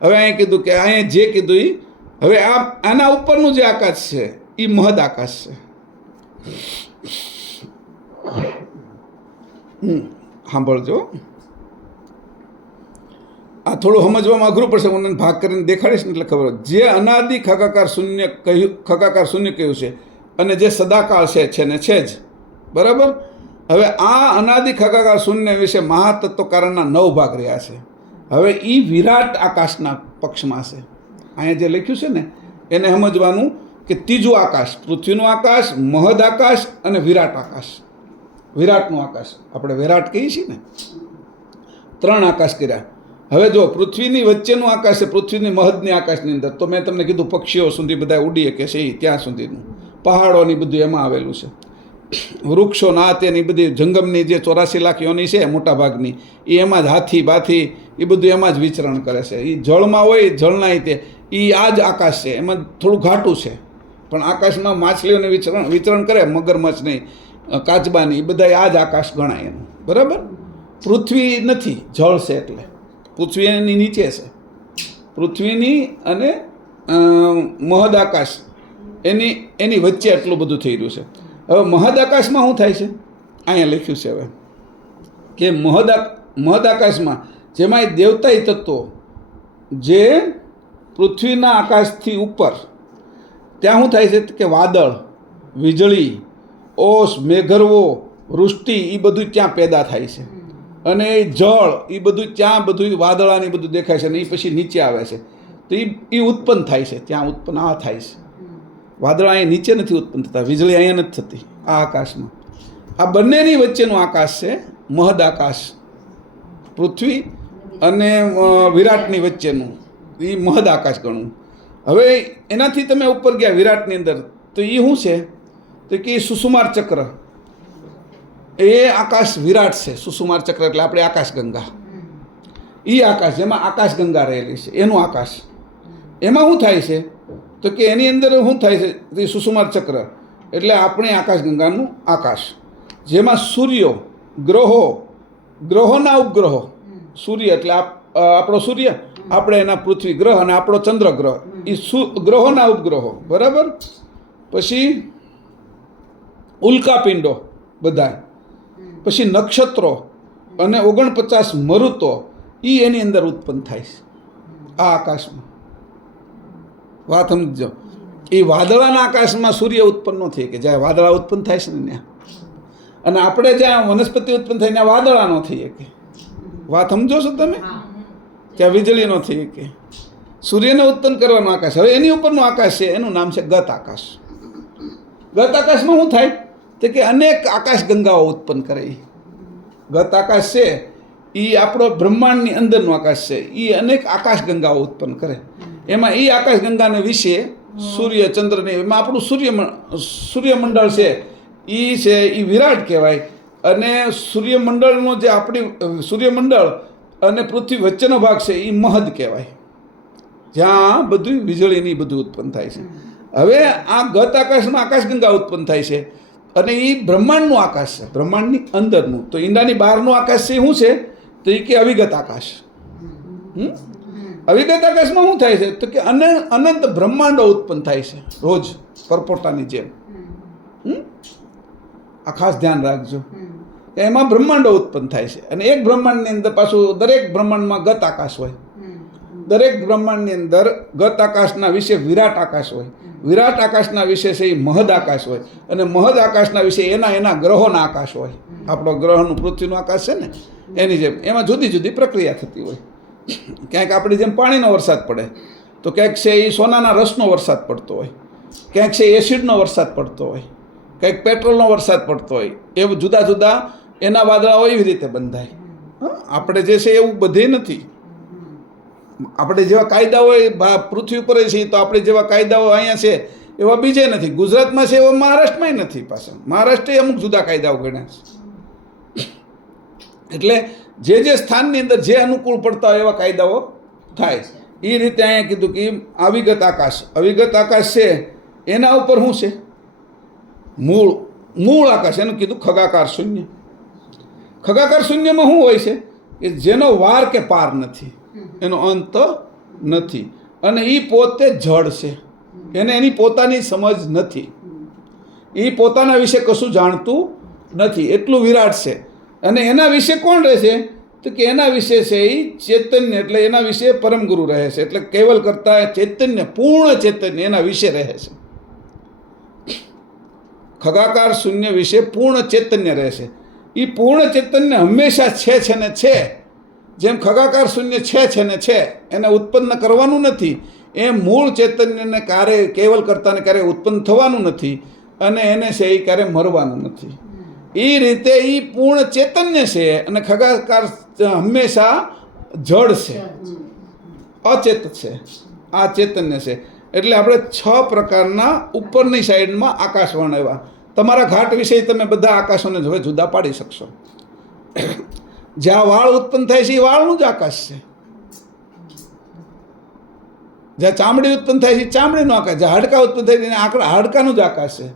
હવે અહીં કીધું કે અહીંયા જે કીધું એ, હવે આના ઉપરનું જે આકાશ છે એ મહદ આકાશ છે. સાંભળજો, આ થોડું સમજવામાં અઘરું પડશે. હું ભાગ કરીને દેખાડીશ ને એટલે ખબર. જે અનાદિ ખગાકાર શૂન્ય કહ્યું, ખગાકાર શૂન્ય કહ્યું છે, અને જે સદાકાળ છે ને છે જ, બરાબર? હવે આ અનાદિ ખગાકાર શૂન્ય વિશે મહાતત્વકારણના 9 ભાગ રહ્યા છે. હવે એ વિરાટ આકાશના પક્ષમાં છે. અહીંયા જે લખ્યું છે ને એને સમજવાનું કે ત્રીજું આકાશ, પૃથ્વીનું આકાશ, મહદ આકાશ અને વિરાટ આકાશ. વિરાટનું આકાશ આપણે વિરાટ કહીએ છીએ ને, 3 આકાશ કર્યા. હવે જો પૃથ્વીની વચ્ચેનું આકાશ છે, પૃથ્વીની મહદની આકાશની અંદર, તો મેં તમને કીધું પક્ષીઓ સુધી બધા ઉડીએ કે છે ત્યાં સુધીનું, પહાડોની બધું એમાં આવેલું છે. વૃક્ષો ના તેની બધી જંગમની જે 84 લાખ યોની છે મોટા ભાગની, એ એમાં જ હાથી બાથી એ બધું એમાં જ વિચરણ કરે છે. એ જળમાં હોય, જળના તે એ આ જ આકાશ છે. એમાં થોડું ઘાટું છે, પણ આકાશમાં માછલીઓને વિચરણ કરે, મગરમચ્છ નહીં, કાચબાની, એ બધા આ જ આકાશ ગણાય એનું. બરાબર? પૃથ્વી નથી, જળ છે. એટલે પૃથ્વી એની નીચે છે. પૃથ્વીની અને મહદ આકાશ એની વચ્ચે આટલું બધું થઈ રહ્યું છે. હવે મહદ આકાશમાં શું થાય છે? અહીંયા લખ્યું છે હવે કે મહદ આકાશમાં જેમાં એ દેવતાઈ તત્વો જે પૃથ્વીના આકાશથી ઉપર, ત્યાં શું થાય છે કે વાદળ, વીજળી, ઓસ, મેઘરવો, વૃષ્ટિ એ બધું ત્યાં પેદા થાય છે. અને એ જળ એ બધું ત્યાં બધું વાદળાની બધું દેખાય છે ને એ પછી નીચે આવે છે. તો એ ઉત્પન્ન થાય છે, ત્યાં ઉત્પન્ન આ થાય છે. વાદળા અહીંયા નીચે નથી ઉત્પન્ન થતા, વીજળી અહીંયા નથી થતી આ આકાશમાં. આ બંનેની વચ્ચેનું આકાશ છે મહદ આકાશ. પૃથ્વી અને વિરાટની વચ્ચેનું એ મહદ આકાશ ગણવું. હવે એનાથી તમે ઉપર ગયા વિરાટની અંદર, તો એ શું છે? તો કે સુષુમાર ચક્ર, એ આકાશ વિરાટ છે. સુષુમાર ચક્ર એટલે આપણે આકાશગંગા, એ આકાશ જેમાં આકાશગંગા રહેલી છે એનું આકાશ. એમાં શું થાય છે? તો કે એની અંદર શું થાય છે? તે સુષુમાર ચક્ર એટલે આપણી આકાશગંગાનું આકાશ, જેમાં સૂર્યો, ગ્રહોના ઉપગ્રહો, સૂર્ય એટલે આપણો સૂર્ય, આપણે એના પૃથ્વી ગ્રહ અને આપણો ચંદ્ર ગ્રહ, એ ગ્રહોના ઉપગ્રહો. બરાબર? પછી ઉલ્કાપિંડો બધા, પછી નક્ષત્રો અને 49 મરુતો, એ એની અંદર ઉત્પન્ન થાય છે આ આકાશમાં. વાત સમજો. એ વાદળાના આકાશમાં સૂર્ય ઉત્પન્ન ન થઈ કે જ્યાં વાદળા ઉત્પન્ન થાય છે ને ત્યાં, અને આપણે જ્યાં વનસ્પતિ ઉત્પન્ન થાય ત્યાં વાદળા ન થઈ શકે. વાત સમજો છો તમે? ત્યાં વીજળી ન થઈ શકે. સૂર્યને ઉત્પન્ન કરવાનું આકાશ. હવે એની ઉપરનું આકાશ છે, એનું નામ છે ગત આકાશ. ગત આકાશમાં શું થાય? તો કે અનેક આકાશ ગંગાઓ ઉત્પન્ન કરે. ગત આકાશ છે એ આપણો બ્રહ્માંડની અંદરનું આકાશ છે. એ અનેક આકાશ ગંગાઓ ઉત્પન્ન કરે. એમાં એ આકાશ ગંગાને વિશે સૂર્ય, ચંદ્રને, એમાં આપણું સૂર્યમંડળ છે એ વિરાટ કહેવાય. અને સૂર્યમંડળનો જે આપણી સૂર્યમંડળ અને પૃથ્વી વચ્ચેનો ભાગ છે એ મહદ કહેવાય, જ્યાં બધું વીજળીની બધું ઉત્પન્ન થાય છે. હવે આ ગત આકાશમાં આકાશગંગા ઉત્પન્ન થાય છે અને એ બ્રહ્માંડનું આકાશ છે, બ્રહ્માંડની અંદરનું. તો ઈંડાની બહારનું આકાશ છે શું છે? તો એ કે અવિગત આકાશ. અવિગત આકાશમાં શું થાય છે? તો કે અનંત બ્રહ્માંડો ઉત્પન્ન થાય છે રોજ પરપોટાની જેમ. આ ખાસ ધ્યાન રાખજો. એમાં બ્રહ્માંડો ઉત્પન્ન થાય છે અને એક બ્રહ્માંડની અંદર પાછું દરેક બ્રહ્માંડમાં ગત આકાશ હોય. દરેક બ્રહ્માંડની અંદર ગત આકાશના વિશે વિરાટ આકાશ હોય. વિરાટ આકાશના વિશે છે એ મહદ આકાશ હોય. અને મહદ આકાશના વિશે એના ગ્રહોના આકાશ હોય. આપણો ગ્રહનું પૃથ્વીનું આકાશ છે ને એની જેમ એમાં જુદી જુદી પ્રક્રિયા થતી હોય. ક્યાંક આપણી જેમ પાણીનો વરસાદ પડે, તો ક્યાંક છે એ સોનાના રસનો વરસાદ પડતો હોય, ક્યાંક છે એસિડનો વરસાદ પડતો હોય, કંઈક પેટ્રોલનો વરસાદ પડતો હોય. એવું જુદા જુદા એના વાદળાઓ એવી રીતે બંધાય. આપણે જે છે એવું બધે નથી. આપણે જેવા કાયદાઓ પૃથ્વી ઉપર છીએ, તો આપણે જેવા કાયદાઓ અહીંયા છે એવા બીજે નથી. ગુજરાતમાં છે એવા મહારાષ્ટ્રમાં નથી. પાછા મહારાષ્ટ્રે અમુક જુદા કાયદાઓ ગણ્યા છે. એટલે જે સ્થાનની અંદર જે અનુકૂળ પડતા હોય એવા કાયદાઓ થાય. એ રીતે અહીંયા કીધું કે અવિગત આકાશ. અવિગત આકાશ છે એના ઉપર શું છે? મૂળ આકાશ. એનું કીધું ખગાકાર શૂન્ય. ખગાકાર શૂન્યમાં શું હોય છે? કે જેનો વાર કે પાર નથી, એનો અંત નથી, અને એ પોતે જડ છે. એને એની પોતાની સમજ નથી. એ પોતાના વિશે કશું જાણતું નથી, એટલું વિરાટ છે. અને એના વિશે કોણ રહે છે? તો કે એના વિશે છે એ ચૈતન્ય, એટલે એના વિશે પરમગુરુ રહે છે. એટલે કેવલ કરતા ચૈતન્ય, પૂર્ણ ચૈતન્ય એના વિશે રહે છે. ખગાકાર શૂન્ય વિશે પૂર્ણ ચૈતન્ય રહે છે. એ પૂર્ણ ચૈતન્ય હંમેશા છે ને છે. જેમ ખગાકાર શૂન્ય છે ને છે, એને ઉત્પન્ન કરવાનું નથી. એ મૂળ ચૈતન્યને કેવલ કરતાને ક્યારે ઉત્પન્ન થવાનું નથી, અને એને છે એ ક્યારે મરવાનું નથી. એ રીતે એ પૂર્ણ ચૈતન્ય છે, અને ખગાકાર હંમેશા જડ છે, અચેત છે. આ ચૈતન્ય છે. એટલે આપણે 6 પ્રકારના ઉપરની સાઈડમાં આકાશ વર્ણવ્યા. તમારા ઘાટ વિશે તમે બધા આકાશોને હવે જુદા પાડી શકશો. જ્યાં વાળ ઉત્પન્ન થાય છે એ વાળનું જ આકાશ છે. જ્યાં ચામડી ઉત્પન્ન થાય છે એ ચામડીનું આકાશ. જ્યાં હાડકા ઉત્પન્ન થાય છે એને હાડકાનું જ આકાશ છે.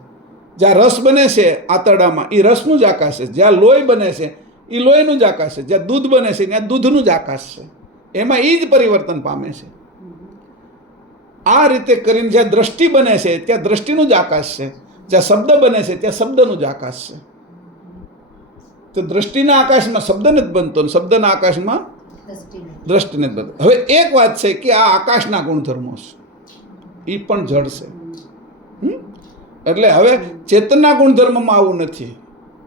જ્યાં રસ બને છે આંતરડામાં એ રસનું જ આકાશ છે. જ્યાં લોહી બને છે એ લોહીનું જ આકાશ છે. જ્યાં દૂધ બને છે ત્યાં દૂધનું જ આકાશ છે. એમાં એ જ પરિવર્તન પામે છે. આ રીતે કરીને જ્યાં દ્રષ્ટિ બને છે ત્યાં દ્રષ્ટિનું જ આકાશ છે. જ્યાં શબ્દ બને છે ત્યાં શબ્દનું જ આકાશ છે. તો દ્રષ્ટિના આકાશમાં શબ્દ નથી બનતો અને શબ્દના આકાશમાં દ્રષ્ટિને જ બનતો. હવે એક વાત છે કે આ આકાશના ગુણધર્મો છે એ પણ જળ છે. એટલે હવે ચેતનના ગુણધર્મમાં આવું નથી.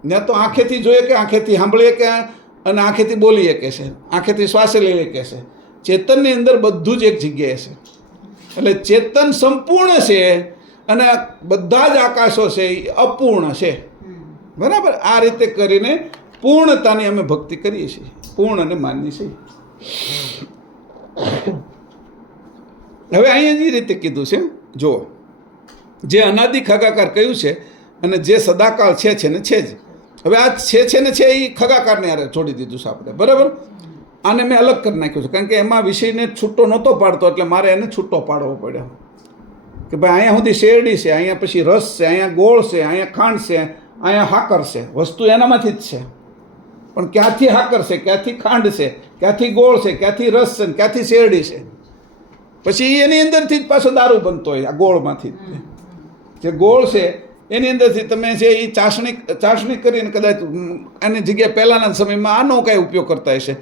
ત્યાં તો આંખેથી જોઈએ કે આંખેથી સાંભળીએ કે અને આંખેથી બોલીએ કે છે, આંખેથી શ્વાસે લઈએ કે છે. ચેતનની અંદર બધું જ એક જગ્યાએ છે. એટલે ચેતન સંપૂર્ણ છે અને બધા જ આકાશો છે એ અપૂર્ણ છે. બરાબર. આ રીતે કરીને પૂર્ણતાની અમે ભક્તિ કરીએ છીએ, પૂર્ણને માનીએ છીએ. હવે અહીંયા જે રીતે કીધું છે જુઓ, જે અનાદિ ખગાકાર કહ્યું છે અને જે સદાકાળ છે ને છે જ. હવે આ છે ને છે એ ખગાકારને યારે છોડી દીધું છે આપણે. બરાબર. આને મેં અલગ કરી નાખ્યું છે કારણ કે એમાં વિષયને છૂટો નહોતો પાડતો એટલે મારે એને છૂટો પાડવો પડ્યો કે ભાઈ અહીંયા સુધી શેરડી છે, અહીંયા પછી રસ છે, અહીંયા ગોળ છે, અહીંયા ખાંડ છે, અહીંયા હાકર છે. વસ્તુ એનામાંથી જ છે પણ ક્યાંથી હાકર છે, ક્યાંથી ખાંડ છે, ક્યાંથી ગોળ છે, ક્યાંથી રસ છે, ક્યાંથી શેરડી છે. પછી એની અંદરથી જ પાછો દારૂ બનતો હોય. આ ગોળમાંથી જે ગોળ છે એની અંદરથી તમે જે એ ચાસણી કરીને કદાચ આની જગ્યાએ પહેલાંના સમયમાં આનો કાંઈ ઉપયોગ કરતા હશે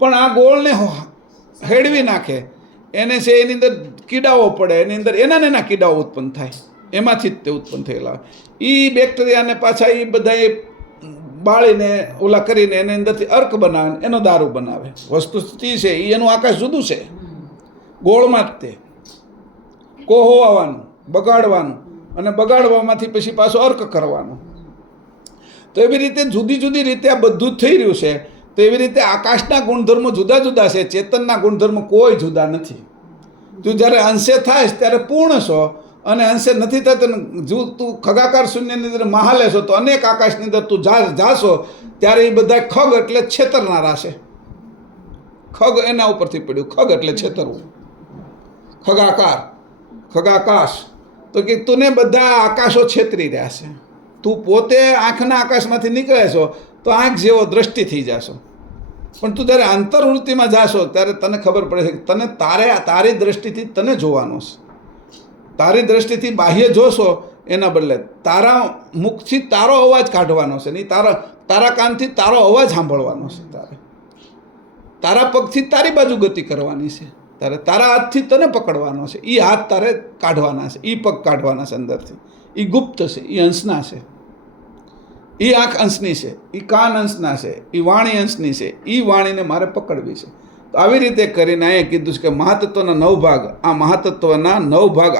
પણ આ ગોળને હેડવી નાખે એને છે એની અંદર કીડાઓ પડે, એની અંદર એના કીડાઓ ઉત્પન્ન થાય. એમાંથી જ તે ઉત્પન્ન થયેલા એ બેક્ટેરિયાને પાછા એ બધા બાળીને ઓલા કરીને એની અંદરથી અર્ક બનાવે, એનો દારૂ બનાવે. વસ્તુસ્થિતિ છે એ એનું આકાશ જુદું છે. ગોળમાં જ તે કોહોવાનું, બગાડવાનું અને બગાડવામાંથી પછી પાછો અર્ક કરવાનો. તો એવી રીતે જુદી જુદી રીતે આ બધું જ થઈ રહ્યું છે. તો એવી રીતે આકાશના ગુણધર્મો જુદા જુદા છે, ચેતનના ગુણધર્મો કોઈ જુદા નથી. તું જ્યારે અંશે થાય ત્યારે પૂર્ણ છો અને અંશે નથી થતો જો તું ખગાકાર શૂન્યની અંદર મહાલે છો તો અનેક આકાશની અંદર તું જાશો ત્યારે એ બધા ખગ એટલે છેતરનારા છે. ખગ એના ઉપરથી પડ્યું. ખગ એટલે છેતરવું. ખગાકાર, ખગાકાશ તો કે તુને બધા આકાશો છેતરી રહ્યા છે. તું પોતે આંખના આકાશમાંથી નીકળે છો તો આંખ જેવો દ્રષ્ટિ થઈ જશો પણ તું જ્યારે અંતર્વૃત્તિમાં જાશો ત્યારે તને ખબર પડે છે કે તને તારી દ્રષ્ટિથી તને જોવાનું છે. તારી દ્રષ્ટિથી બાહ્ય જોશો એના બદલે તારા મુખથી તારો અવાજ કાઢવાનો છે નહીં, તારા કાનથી તારો અવાજ સાંભળવાનો છે. તારા પગથી તારી બાજુ ગતિ કરવાની છે. તારા હાથથી તને પકડવાનો છે. એ હાથ તારે કાઢવાના છે, એ પગ કાઢવાના છે અંદરથી. એ ગુપ્ત છે, એ અંશના છે. એ આંખ અંશની છે, એ કાન અંશના છે, એ વાણી અંશની છે. એ વાણીને મારે પકડવી છે. તો આવી રીતે કરીને અહીંયા કીધું છે કે મહાતત્વના 9 ભાગ, આ મહાતત્વના 9 ભાગ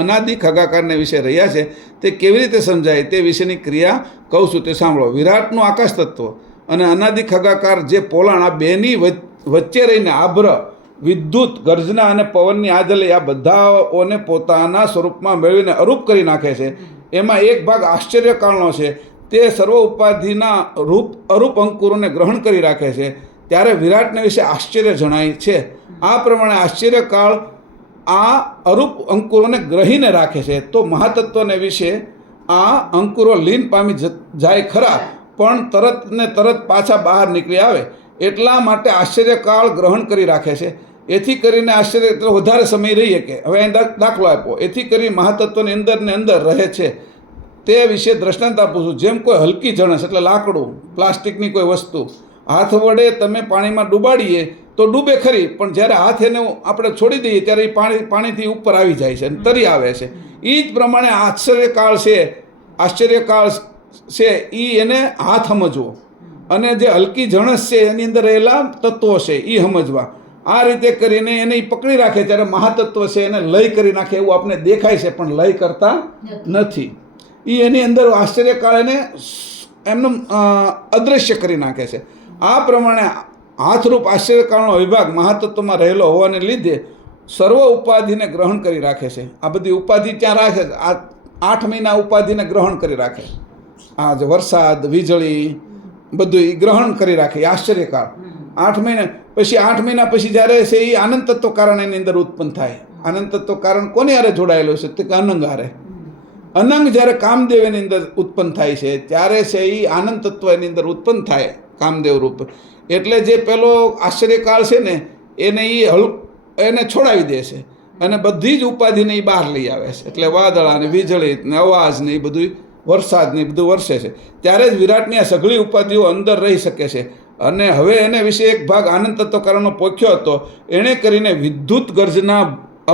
અનાદિ ખગાકારને વિશે રહ્યા છે. તે કેવી રીતે સમજાય તે વિશેની ક્રિયા કહું છું, તે સાંભળો. વિરાટનું આકાશ તત્વ અને અનાદિ ખગાકાર જે પોલાણ, આ બેની વચ્ચે રહીને આભ્ર, વિદ્યુત, ગર્જના અને પવનની આદલે આ બધાઓને પોતાના સ્વરૂપમાં મેળવીને અરૂપ કરી નાખે છે. એમાં એક ભાગ આશ્ચર્યકાળનો છે. તે સર્વ ઉપાધિના અરૂપ અંકુરોને ગ્રહણ કરી રાખે છે. ત્યારે વિરાટને વિશે આશ્ચર્ય જણાય છે. આ પ્રમાણે આશ્ચર્યકાળ આ અરૂપ અંકુરોને ગ્રહીને રાખે છે. તો મહાતત્વને વિશે આ અંકુરો લીન પામી જાય ખરા પણ તરત ને તરત પાછા બહાર નીકળી આવે. એટલા માટે આશ્ચર્યકાળ ગ્રહણ કરી રાખે છે. એથી કરીને આશ્ચર્ય વધારે સમય રહીએ કે હવે અહીં દાખલો આપ્યો. એથી કરી મહાતત્વની અંદર રહે છે. તે વિશે દ્રષ્ટાંત આપું છું. જેમ કોઈ હલકી જણસ એટલે લાકડું, પ્લાસ્ટિકની કોઈ વસ્તુ હાથ વડે તમે પાણીમાં ડૂબાડીએ તો ડૂબે ખરી પણ જ્યારે હાથ એને આપણે છોડી દઈએ ત્યારે એ પાણીથી ઉપર આવી જાય છે અને તરી આવે છે. એ જ પ્રમાણે આશ્ચર્યકાળ છે એ એને હાથ સમજવો અને જે હલકી જણસ છે એની અંદર રહેલા તત્વો છે એ સમજવા. આ રીતે કરીને એને પકડી રાખે ત્યારે મહાતત્વ છે એને લય કરી નાખે એવું આપણે દેખાય છે પણ લય કરતા નથી. એ એની અંદર આશ્ચર્યકાળ એને એમનું અદૃશ્ય કરી નાખે છે. આ પ્રમાણે હાથરૂપ આશ્ચર્યકાળનો વિભાગ મહાતત્વમાં રહેલો હોવાને લીધે સર્વ ઉપાધિને ગ્રહણ કરી રાખે છે. આ બધી ઉપાધિ ત્યાં રાખે છે. આ 8 મહિના ઉપાધિને ગ્રહણ કરી રાખે છે. આ જે વરસાદ વીજળી બધું એ ગ્રહણ કરી રાખે એ આશ્ચર્યકાળ 8 મહિના પછી 8 મહિના પછી જ્યારે છે એ આનંદ તત્વ કારણ એની અંદર ઉત્પન્ન થાય. આનંદ તત્વ કારણ કોની હારે જોડાયેલો છે? તે અનંગ હારે. અનંગ જ્યારે કામદેવ એની અંદર ઉત્પન્ન થાય છે ત્યારે છે એ આનંદ તત્વ એની અંદર ઉત્પન્ન થાય કામદેવ રૂપ. એટલે જે પેલો આશ્ચર્યકાળ છે ને એને છોડાવી દે છે અને બધી જ ઉપાધિને એ બહાર લઈ આવે છે. એટલે વાદળા ને વીજળી ને અવાજ ને એ બધું વરસાદ ને એ બધું વરસે છે ત્યારે જ વિરાટની આ સઘળી ઉપાધિઓ અંદર રહી શકે છે. અને હવે એને વિશે એક ભાગ આનંદ તત્વ કારણનો પોખ્યો હતો. એણે કરીને વિદ્યુત ગર્જના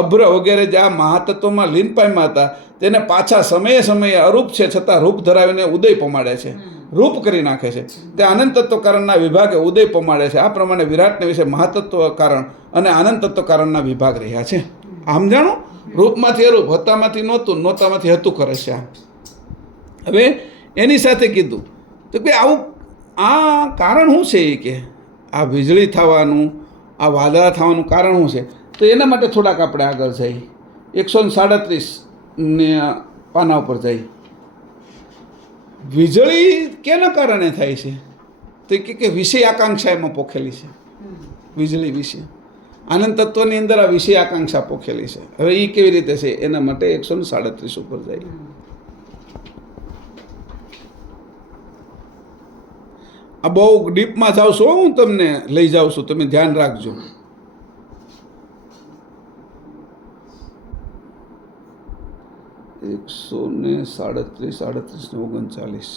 અભ્ર વગેરે જે આ મહાતત્વમાં લીન પામ્યા હતા તેને પાછા સમયે સમયે અરૂપ છે છતાં રૂપ ધરાવીને ઉદય પમાડે છે, રૂપ કરી નાખે છે. તે આનંદ તત્વ કારણના વિભાગે ઉદય પમાડે છે. આ પ્રમાણે વિરાટને વિશે મહાતત્વ કારણ અને આનંદ તત્વ કારણના વિભાગ રહ્યા છે. આમ જાણો, રૂપમાંથી અરૂપ, હતામાંથી નહોતું, નહોતામાંથી હતું કરે છે. હવે એની સાથે કીધું તો કે આવું આ કારણ શું છે? એ કે આ વીજળી થવાનું, આ વાદળા થવાનું કારણ શું છે? તો એના માટે થોડાક આપણે આગળ જઈએ. 137 ને પાના ઉપર જઈએ. વીજળી કેના કારણે થાય છે? તો કે વિષય આકાંક્ષા એમાં પોખેલી છે. વીજળી વિશે આનંદ તત્વની અંદર આ વિષય આકાંક્ષા પોખેલી છે. હવે એ કેવી રીતે છે એના માટે 137 ઉપર જઈએ. આ બહુ ડીપમાં જાઉં છું, હું તમને લઈ જાઉં છું, તમે ધ્યાન રાખજો. એકસો ને 37, 39,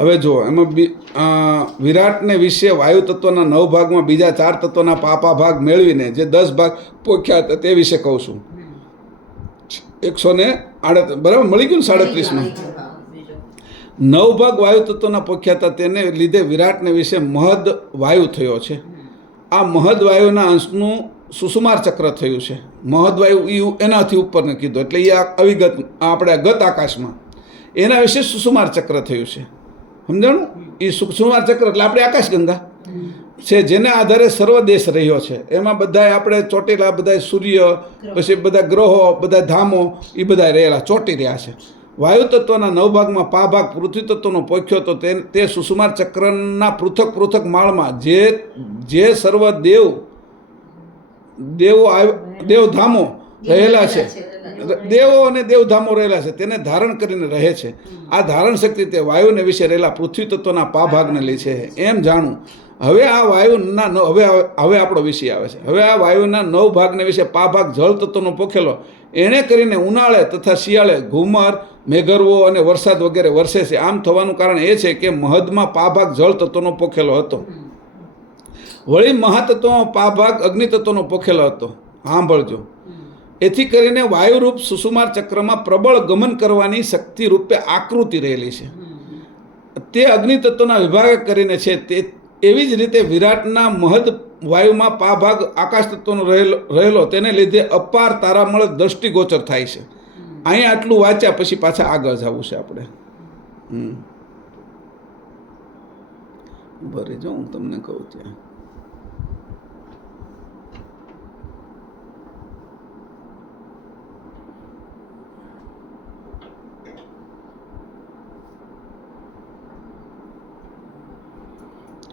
હવે જો એમાં વિરાટને વિશે વાયુ તત્વના 9 ભાગમાં બીજા 4 તત્વના પાપા ભાગ મેળવીને જે 10 ભાગ પોખ્યા હતા તે વિશે કહું છું. 138 બરાબર મળી ગયું ને 37માં 9 ભાગ વાયુ તત્વના પોખ્યા હતા. તેને લીધે વિરાટને વિશે મહદ વાયુ થયો છે. આ મહદ વાયુના અંશનું સુષુમાર ચક્ર થયું છે. મહદ વાયુ એનાથી ઉપરને કીધું એટલે એ અવિગત આપણે ગત આકાશમાં એના વિશે સુષુમાર ચક્ર થયું છે. સમજાણું? એ સુષુમાર ચક્ર એટલે આપણે આકાશગંગા છે જેને આધારે સર્વ દેશ રહ્યો છે. એમાં બધા આપણે ચોટીલા, બધા સૂર્ય, પછી બધા ગ્રહો, બધા ધામો એ બધા રહેલા ચોટી રહ્યા છે. વાયુ તત્વના 9 ભાગમાં પા ભાગ પૃથ્વી તત્વનો પોખ્યો તો તે સુષુમાર ચક્રના પૃથક પૃથક માળમાં જે સર્વ દેવધામો રહેલા છે, દેવો અને દેવધામો રહેલા છે તેને ધારણ કરીને રહે છે. આ ધારણ શક્તિ તે વાયુને વિશે રહેલા પૃથ્વી તત્વના પા ભાગને લે છે એમ જાણવું. હવે આ વાયુના હવે આપણો વિષય આવે છે. હવે આ વાયુના 9 ભાગને વિશે પા ભાગ જળ તત્વનો પોખેલો એણે કરીને ઉનાળે તથા શિયાળે ઘુમર, મેઘરવો અને વરસાદ વગેરે વરસે છે. આમ થવાનું કારણ એ છે કે મહદમાં પા ભાગ જળ તત્વનો પોખેલો હતો. વળી મહાતત્વમાં પા ભાગ અગ્નિ તત્વનો પોખેલો હતો. સાંભળજો. એથી કરીને વાયુરૂપ સુષુમાર ચક્રમાં પ્રબળ ગમન કરવાની શક્તિ રૂપે આકૃતિ રહેલી છે. તે અગ્નિ તત્વના વિભાગ કરીને છે. તે એવી જ રીતે વિરાટના મહદ વાયુમાં પા ભાગ આકાશ તત્વનો રહેલો તેને લીધે અપાર તારામળ દ્રષ્ટિગોચર થાય છે. અહીંયા આટલું વાંચ્યા પછી પાછા આગળ જવું છે આપણે. ભરી જો હું તમને કહું ત્યાં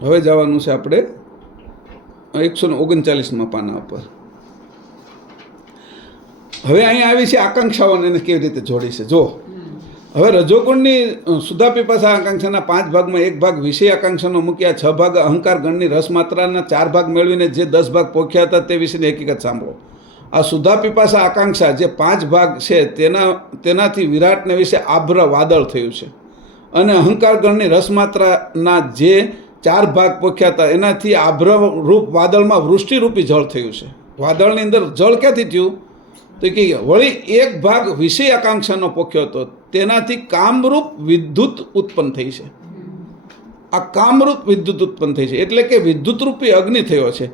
હવે જવાનું છે આપણે 139માં પાના ઉપર. હવે અહીંયા આવી છે આકાંક્ષાઓને એને કેવી રીતે જોડી છે. જો હવે રજોગુણની સુધાપીપાસા આકાંક્ષાના 5 ભાગમાં 1 ભાગ વિષય આકાંક્ષાનો મૂક્યા. 6 ભાગ અહંકાર ગણની રસમાત્રાના 4 ભાગ મેળવીને જે 10 ભાગ પોખ્યા હતા તે વિશેની હકીકત સાંભળો. આ સુધાપીપાસા આકાંક્ષા જે 5 ભાગ છે તેનાથી વિરાટને વિશે આભ્ર વાદળ થયું છે. અને અહંકાર ગણની રસમાત્રાના જે 4 ભાગ પોખ્યા હતા એનાથી આભ્ર રૂપ વાદળમાં વૃષ્ટિરૂપી જળ થયું છે. વાદળની અંદર જળ ક્યાંથી થયું? તો કે વળી 1 ભાગ વિષય આકાંક્ષાનો પોખ્યો હતો તેનાથી કામરૂપ વિદ્યુત ઉત્પન્ન થઈ છે. આ કામરૂપ વિદ્યુત ઉત્પન્ન થઈ છે એટલે કે વિદ્યુતરૂપી અગ્નિ થયો છે.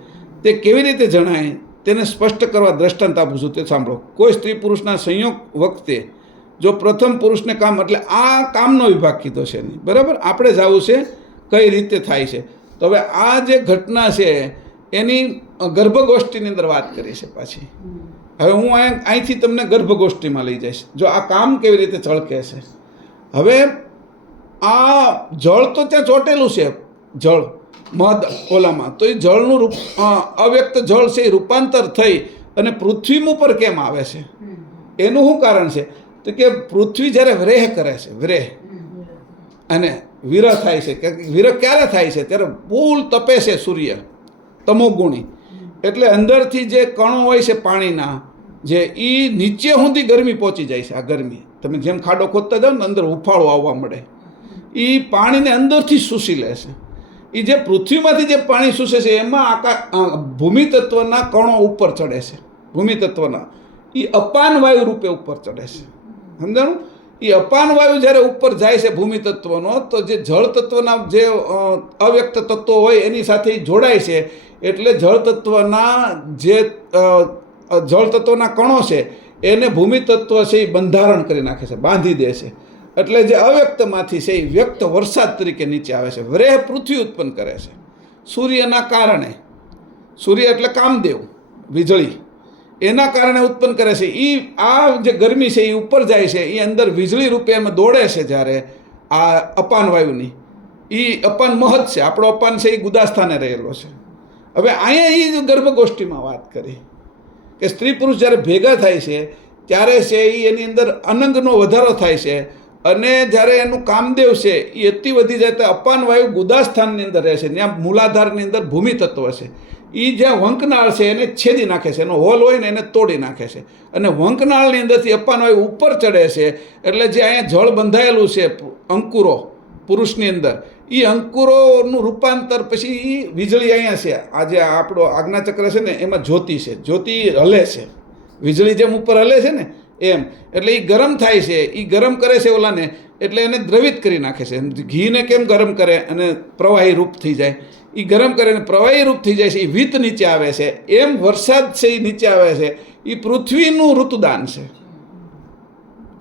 તે કેવી રીતે જણાય તેને સ્પષ્ટ કરવા દ્રષ્ટાંત આપું છું, તે સાંભળો. કોઈ સ્ત્રી પુરુષના સંયોગ વખતે જો પ્રથમ પુરુષને કામ એટલે આ કામનો વિભાગ કીધો છે નહીં, બરાબર. આપણે જવું છે કઈ રીતે થાય છે. તો હવે આ જે ઘટના છે એની ગર્ભગોષ્ઠીની અંદર વાત કરી છે પાછી. હવે હું અહીંથી તમને ગર્ભગોષ્ઠીમાં લઈ જઈશ. જો આ કામ કેવી રીતે છળકે છે. હવે આ જળ તો ત્યાં ચોટેલું છે, જળ મધ ઓલામાં, તો એ જળનું અવ્યક્ત જળ છે એ રૂપાંતર થઈ અને પૃથ્વી ઉપર કેમ આવે છે? એનું શું કારણ છે? તો કે પૃથ્વી જ્યારે વિરેહ કરે છે, વિરેહ અને વિરહ થાય છે, કે વિરહ ક્યારે થાય છે? ત્યારે ફૂલ તપે છે સૂર્ય, તમોગુણી, એટલે અંદરથી જે કણો હોય છે પાણીના, જે એ નીચે સુધી ગરમી પહોંચી જાય છે. આ ગરમી તમે જેમ ખાડો ખોદતા જાઓ ને અંદર હુફાળો આવવા મળે, એ પાણીને અંદરથી શોષી લે છે. એ જે પૃથ્વીમાંથી જે પાણી શોષે છે એમાં ભૂમિ તત્વના કણો ઉપર ચડે છે. ભૂમિ તત્વના એ અપાન વાયુ રૂપે ઉપર ચડે છે. સમજાણું? એ અપાન વાયુ જ્યારે ઉપર જાય છે ભૂમિ તત્વનો, તો જે જળ તત્વના જે અવ્યક્ત તત્વો હોય એની સાથે જોડાય છે. એટલે જળ તત્વના જે જળ તત્વના કણો છે એને ભૂમિ તત્વ છે એ બંધારણ કરી નાખે છે, બાંધી દે છે. એટલે જે અવ્યક્તમાંથી છે એ વ્યક્ત વરસાદ તરીકે નીચે આવે છે. વિરેહ પૃથ્વી ઉત્પન્ન કરે છે સૂર્યના કારણે. સૂર્ય એટલે કામદેવ, વીજળી, એના કારણે ઉત્પન્ન કરે છે. એ આ જે ગરમી છે એ ઉપર જાય છે, એ અંદર વીજળી રૂપે એમાં દોડે છે. જ્યારે આ અપાન વાયુની એ અપાન મહત છે, આપણો અપાન છે એ ગુદાસ્થાને રહેલો છે. હવે અહીંયા એ ગર્ભગોષ્ઠીમાં વાત કરી કે સ્ત્રી પુરુષ જ્યારે ભેગા થાય છે ત્યારે છે એ એની અંદર અનંગનો વધારો થાય છે. અને જ્યારે એનું કામદેવ છે એ અતિ વધી જાય તો અપાન વાયુ ગુદાસ્થાનની અંદર રહે છે. ત્યાં મૂલાધારની અંદર ભૂમિ તત્વ છે, એ જ્યાં વંકનાળ છે એને છેદી નાખે છે, એનો હોલ હોય ને એને તોડી નાખે છે. અને વંકનાળની અંદરથી અપાન વાયુ ઉપર ચડે છે. એટલે જે અહીંયા જળ બંધાયેલું છે, અંકુરો પુરુષની અંદર, એ અંકુરોનું રૂપાંતર પછી વીજળી અહીંયા છે. આ જે આપણો આજ્ઞાચક્ર છે ને એમાં જ્યોતિ છે, જ્યોતિ હલે છે, વીજળી જેમ ઉપર હલે છે ને એમ. એટલે એ ગરમ થાય છે, એ ગરમ કરે છે ઓલાને, એટલે એને દ્રવિત કરી નાખે છે. ઘીને કેમ ગરમ કરે અને પ્રવાહી રૂપ થઈ જાય, એ ગરમ કરે અને પ્રવાહી રૂપ થઈ જાય છે, એ વિત નીચે આવે છે. એમ વરસાદ છે એ નીચે આવે છે. એ પૃથ્વીનું ઋતુદાન છે.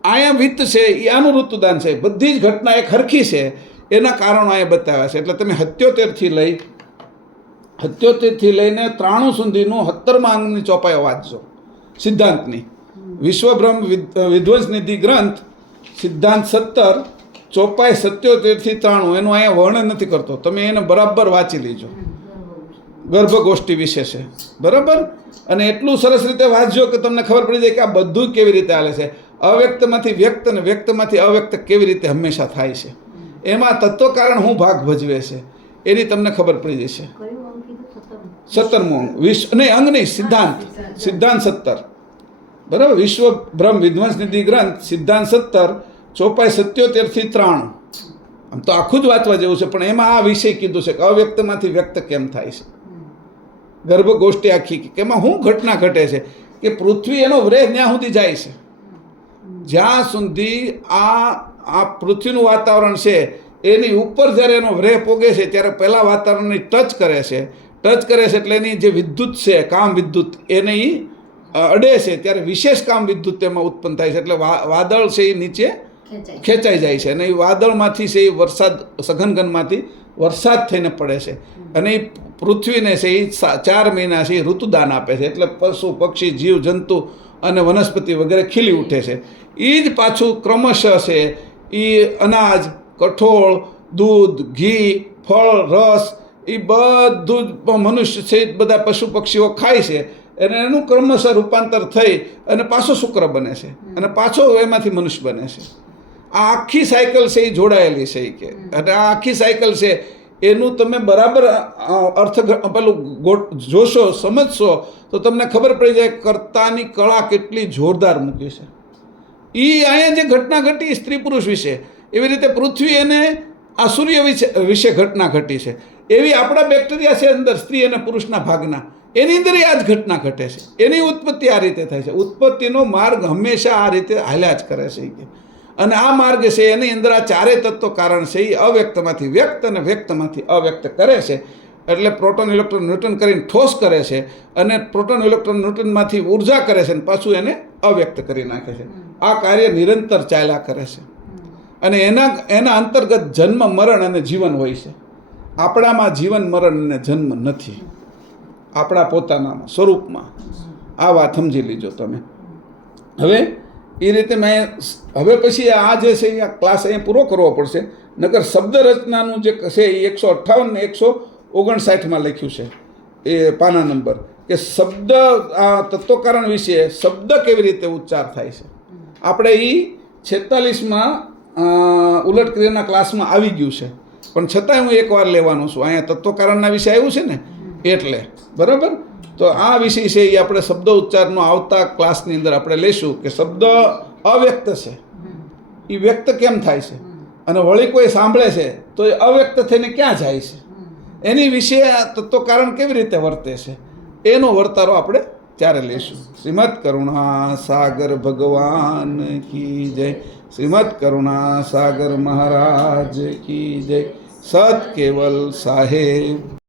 અહીંયા વિત છે એ આનું ઋતુદાન છે. બધી જ ઘટના એક હરખી છે, એના કારણો અહીંયા બતાવ્યા છે. એટલે તમે 77થી લઈને 93 સુધીનું 17મા અંગની ચોપાઈઓ વાંચજો સિદ્ધાંતની. વિશ્વબ્રહ્મ વિધ્વંસ નિધિ ગ્રંથ સિદ્ધાંત 17 ચોપાઈ 77થી 93 એનું અહીંયા વર્ણન નથી કરતો. તમે એને બરાબર વાંચી લેજો. ગર્ભગોષ્ઠી વિશે છે, બરાબર. અને એટલું સરસ રીતે વાંચજો કે તમને ખબર પડી જાય કે આ બધું કેવી રીતે હાલે છે. અવ્યક્તમાંથી વ્યક્ત અને વ્યક્તમાંથી અવ્યક્ત કેવી રીતે હંમેશા થાય છે. એમાં તત્વ કારણ હું ભાગ ભજવે છે એની તમને ખબર પડી જશે. 17મું અંગ અંગ નહીં, સિદ્ધાંત 17, બરાબર. વિશ્વ બ્રહ્મ વિધ્વંસ નિધિ ગ્રંથ સિદ્ધાંત 17 ચોપાઈ 77થી 93. આમ તો આખું જ વાંચવા જેવું છે, પણ એમાં આ વિષય કીધું છે કે અવ્યક્તમાંથી વ્યક્ત કેમ થાય છે. ગર્ભગોષ્ઠી આખી કે એમાં શું ઘટના ઘટે છે કે પૃથ્વી એનો વિરેહ ત્યાં સુધી જાય છે જ્યાં સુધી આ પૃથ્વીનું વાતાવરણ છે એની ઉપર જ્યારે એનો વિરેહ પોગે છે ત્યારે પહેલાં વાતાવરણની ટચ કરે છે એટલે એની જે વિદ્યુત છે, કામ વિદ્યુત, એને એ અડે છે ત્યારે વિશેષ કામ વિદ્યુત તેમાં ઉત્પન્ન થાય છે. એટલે વાદળ છે એ નીચે ખેંચાઈ જાય છે અને એ વાદળમાંથી છે એ વરસાદ, સઘનઘનમાંથી વરસાદ થઈને પડે છે. અને એ પૃથ્વીને છે એ 4 મહિના છે એ ઋતુદાન આપે છે. એટલે પશુ પક્ષી જીવ જંતુ અને વનસ્પતિ વગેરે ખીલી ઉઠે છે. એ જ પાછું ક્રમશઃ છે એ અનાજ, કઠોળ, દૂધ, ઘી, ફળ, રસ એ બધું જ મનુષ્ય છે બધા પશુ પક્ષીઓ ખાય છે. અને એનું ક્રમશઃ રૂપાંતર થઈ અને પાછો શુક્ર બને છે અને પાછો એમાંથી મનુષ્ય બને છે. આ આખી સાયકલ છે એ જોડાયેલી છે કે. અને આ આખી સાયકલ છે એનું તમે બરાબર અર્થ પેલું જોશો, સમજશો તો તમને ખબર પડી જાય કર્તાની કળા કેટલી જોરદાર મૂકી છે. એ અહીંયા જે ઘટના ઘટી સ્ત્રી પુરુષ વિશે, એવી રીતે પૃથ્વી અને આ સૂર્ય વિશે ઘટના ઘટી છે. એવી આપણા બેક્ટેરિયા છે અંદર સ્ત્રી અને પુરુષના ભાગના, એની અંદર આ જ ઘટના ઘટે છે. એની ઉત્પત્તિ આ રીતે થાય છે. ઉત્પત્તિનો માર્ગ હંમેશા આ રીતે હાલ્યા જ કરે છે. અને આ માર્ગ છે એની અંદર આ 4 તત્વ કારણ છે એ અવ્યક્તમાંથી વ્યક્ત અને વ્યક્તમાંથી અવ્યક્ત કરે છે. એટલે પ્રોટોન ઇલેક્ટ્રોન ન્યુટ્રન કરીને ઠોસ કરે છે અને પ્રોટોન ઇલેક્ટ્રોન ન્યુટ્રનમાંથી ઉર્જા કરે છે અને પાછું એને અવ્યક્ત કરી નાખે છે. આ કાર્ય નિરંતર ચાલ્યા કરે છે. અને એના અંતર્ગત જન્મ, મરણ અને જીવન હોય છે. આપણામાં જીવન, મરણ અને જન્મ નથી. આપણા પોતાનામાં સ્વરૂપમાં. આ વાત સમજી લીજો તમે. હવે એ રીતે મેં હવે પછી આ જે છે એ ક્લાસ અહીંયા પૂરો કરવો પડશે. નકર શબ્દ રચનાનું જે છે એ 158 ને 159માં લખ્યું છે એ પાના નંબર, કે શબ્દ આ તત્વકારણ વિશે શબ્દ કેવી રીતે ઉચ્ચાર થાય છે. આપણે એ 46માં ઉલટ ક્રિયાના ક્લાસમાં આવી ગયું છે, પણ છતાંય હું એકવાર લેવાનો છું. અહીંયા તત્વકારણના વિશે આવ્યું છે ને એટલે, બરાબર. તો આ વિષય છે એ આપણે શબ્દ ઉચ્ચારનો આવતા ક્લાસની અંદર આપણે લઈશું કે શબ્દ અવ્યક્ત છે, એ વ્યક્ત કેમ થાય છે, અને વળી કોઈ સાંભળે છે તો એ અવ્યક્ત થઈને ક્યાં જાય છે, એની વિશે તત્વકારણ કેવી રીતે વર્તે છે એનો વર્તારો આપણે ત્યારે લઈશું. શ્રીમદ કરુણા સાગર ભગવાન કી જય. શ્રીમદ કરુણા સાગર મહારાજ કી જય. સત કેવલ સાહેબ.